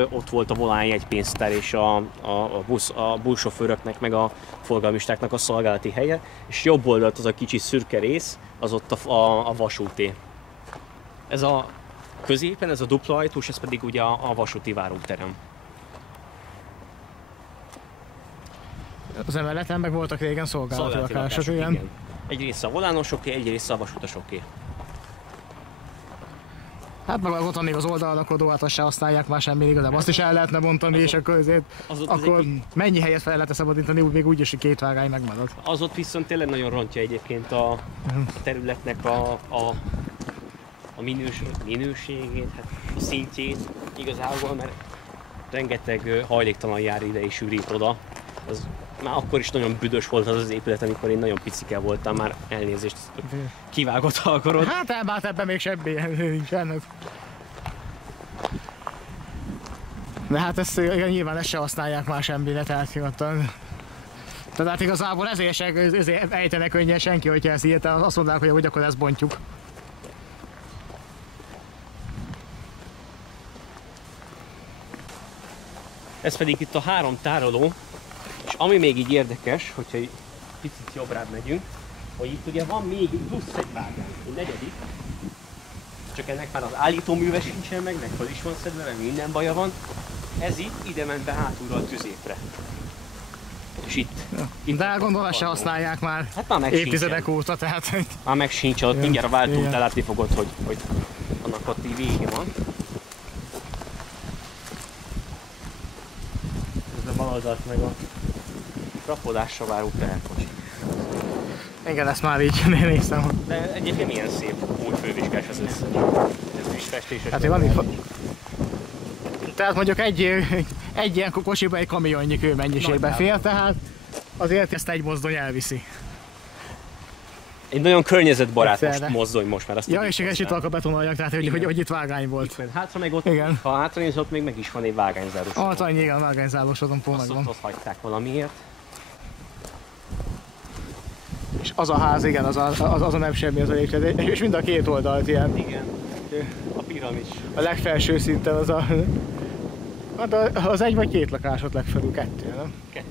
ott volt a volán jegypénztár és a buszsofőröknek meg a forgalmistáknak a szolgálati helye, és jobb oldalt az a kicsi szürke rész, az ott a vasúté. Ez a középen, ez a dupla ajtós, ez pedig ugye a vasúti váróterem. Az emeleten meg voltak régen szolgálati lakások, igen. Egy része a volánosoké, egy része a vasutasoké. Hát meg ott van még az oldalrakodó, hát azt se használják már semmi, igazából azt is el lehetne bontani, és akkor azért, akkor mennyi helyet fel lehetne szabadítani, még úgy is, hogy 2 vágány megmarad. Az ott viszont tényleg nagyon rontja egyébként a területnek a minőségét, hát a szintjét igazából, mert rengeteg hajléktalan jár ide és ürít oda. Az már akkor is nagyon büdös volt az épület, amikor én nagyon picike voltam, már elnézést kivágott a akarod. Hát ebben még semmi nincsen. De hát ezt nyilván ezt se használják már semmire, tehát nyugodtan. Tehát igazából ezért ejtene könnyen senki, hogyha ezt ilyet, azt mondják, hogy akkor ezt bontjuk. Ez pedig itt a 3 tároló, és ami még így érdekes, hogyha egy picit jobbrább megyünk, hogy itt ugye van még plusz egy vágány, egy 4. Csak ennek már az állítóműve sincsen meg föl is van szedve, meg minden baja van. Ez itt ide ment be hátulról a tüzépre. És itt. Ja. Itt de gondolom, se használják már, hát már évtizedek óta, tehát... Már meg sincs, ott mindjárt a váltót látni fogod, hogy annak ott így vége van. Ez a bal oldalt meg a rapodásra váró teherkocsi. Igen, ezt már így néztem. De egyébként milyen szép új fővizsgás az össze. Ez is festéses. Hát van itt... Tehát mondjuk egy ilyen kocsiba egy kamionnyi kőmennyiségbe fér, tehát azért ezt egy mozdony elviszi. Egy nagyon környezetbarát mozdony most már. Azt ja, és itt a betonaljak, tehát hogy itt vágány volt. Itt hátra meg ott, igen. Ha hátra néz, ott még meg is van egy vágányzáros. Ott annyi, igen, vágányzáros megvan. Azt hagyták valamiért. És az a ház, igen, az a nem semmi, az a lépcső. És mind a 2 oldalt ilyen. Igen. A piramis. A legfelső szinten az a... Hát az 1 vagy 2 lakásot legfelül, 2, nem? 2.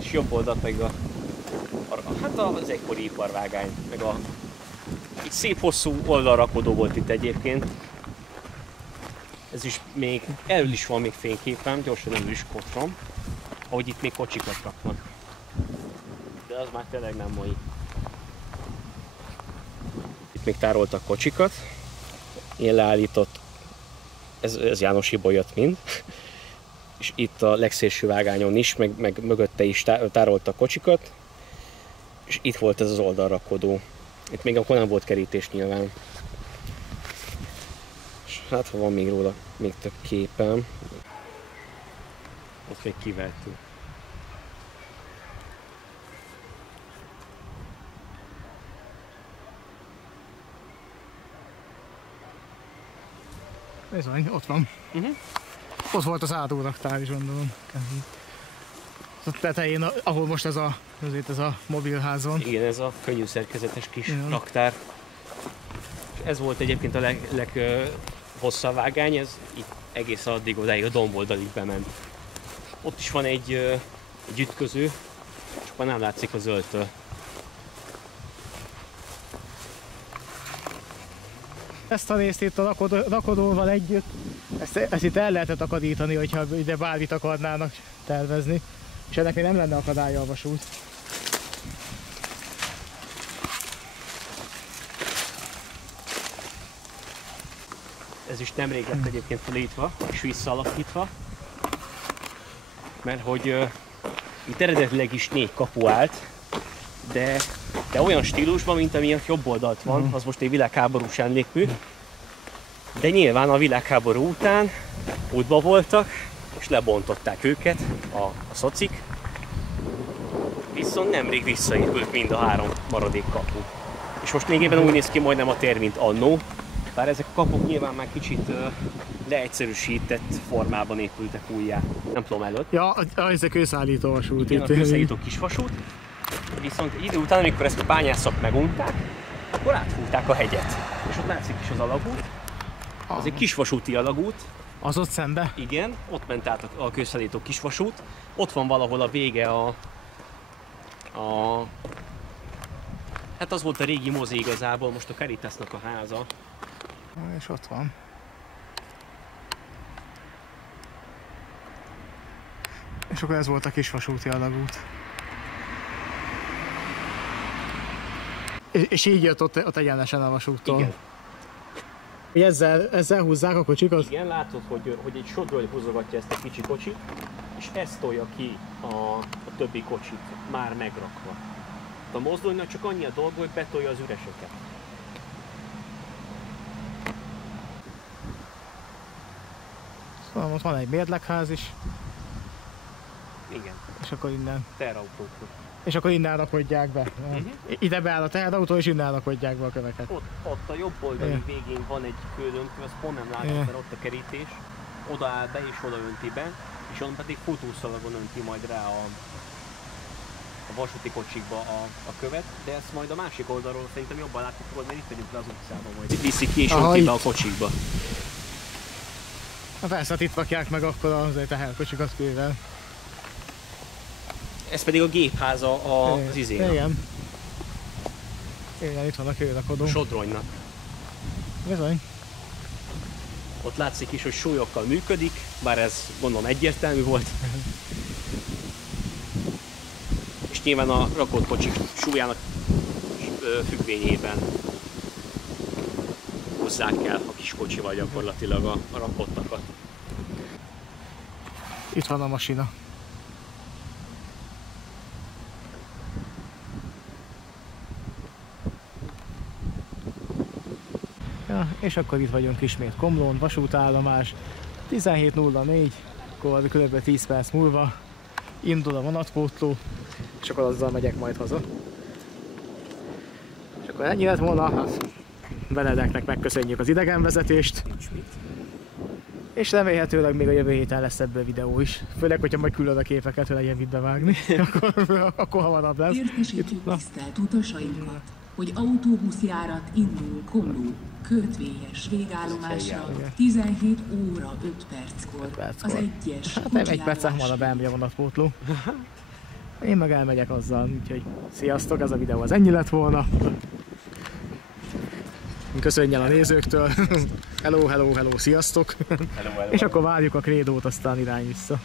És jobb oldalt meg hát az egykori iparvágány, meg egy szép hosszú oldalrakodó volt itt egyébként. Ez is még, elől is van még fényképen, gyorsan elől is kotrom, ahogy itt még kocsikat raknak. De az már tényleg nem mai. Itt még tároltak kocsikat, ilyen leállított, ez Jánosi jött mind. És itt a legszélső vágányon is, meg mögötte is tároltak kocsikat. És itt volt ez az oldalrakodó. Itt még akkor nem volt kerítés nyilván. És hát ha van még róla még több képem. Ott még kivettük. Bizony, ott van. Ott volt az átúraktár is, gondolom. a tetején, ahol most ez a mobilház van. Igen, ez a könnyű szerkezetes kis raktár. És ez volt egyébként a leghosszabb vágány, ez itt egész addig odáig a domboldalig bement. Ott is van egy ütköző, csak már nem látszik a zöldtől. Ezt a részt itt a rakodóval együtt, ezt itt el lehetett akadítani, hogyha ide bármit akarnának tervezni. És ennek még nem lenne akadálya a vasút. Ez is nemrég lett egyébként felítva, és visszaalakítva. Mert hogy itt eredetileg is 4 kapu állt, de olyan stílusban, mint ami a jobb oldalt van, az most egy világháborús emlékmű. De nyilván a világháború után útba voltak, és lebontották őket a szocik. Viszont nemrég visszaépült mind a 3 maradék kapu. És most lényegében úgy néz ki majdnem a tér, mint annó. Bár ezek a kapuk nyilván már kicsit leegyszerűsített formában épültek újjá. Nem tudom előtt. Ja, ez a kőszállító vasút. Igen, a kőszállító kisvasút. Viszont egy idő után, amikor ezt a bányászok megunták, akkor átfúrták a hegyet. És ott látszik is az alagút. Az egy kisvasúti alagút. Az ott szembe? Igen, ott ment át a kőszállító kisvasút. Ott van valahol a vége hát az volt a régi mozi igazából, most a Caritasnak a háza. És ott van. És akkor ez volt a kisvasúti alagút. És így jött ott egyenesen a vasúttól. Igen. Ezzel húzzák a kocsikat? Igen, látod, hogy egy sodroly húzogatja ezt a kicsi kocsit, és ez tolja ki a többi kocsit, már megrakva. A mozdonynak csak annyi a dolga, hogy betolja az üreseket. Szóval ott van egy mérlegház is. Igen. És akkor innen. Teherautókról. És akkor innen rakodják be. Ide beáll a teherautó, és innen rakodják be a köveket. Ott a jobb oldali végén van egy kődöntő, azt pont nem látom, mert ott a kerítés. Oda áll be és oda önti be, és onnan pedig futószalagon önti majd rá a vasúti kocsikba a követ, de ezt majd a másik oldalról szerintem jobban látjuk, mert itt vagyunk le az utcában majd. Itt viszik ki és önti be a kocsikba. Na persze, hát itt rakják meg akkor a teherkocsikat kővel. Ez pedig a gépháza az izének. Igen. Igen, itt van a kőrakodó. A sodronynak. Bizony. Ott látszik is, hogy súlyokkal működik, bár ez gondolom egyértelmű volt. És nyilván a rakott kocsik súlyának függvényében hozzák el a kis kocsival gyakorlatilag a rakottakat. Itt van a masina. Ja, és akkor itt vagyunk ismét Komlón, vasútállomás. 17:04, akkor kb. 10 perc múlva indul a vonatpótló, és akkor azzal megyek majd haza. És akkor ennyi lett volna, Benedeknek megköszönjük az idegenvezetést. És remélhetőleg még a jövő héten lesz ebből videó is. Főleg, hogyha majd küldöd a képeket, hogy legyen mit bevágni, akkor hamarabb lesz. Értesítjük tisztelt utasainkat, hogy autóbuszjárat indul Komló kötvényes végállomásra 17 óra 5 perckor. Az egyes hát nem, 1 perc hamarabb elmegy a vonatpótló. Én meg elmegyek azzal, úgyhogy sziasztok, ez a videó az ennyi lett volna. Köszönj el a nézőktől. Hello, hello, hello, sziasztok. Hello, hello. És akkor várjuk a krédót, aztán irány vissza.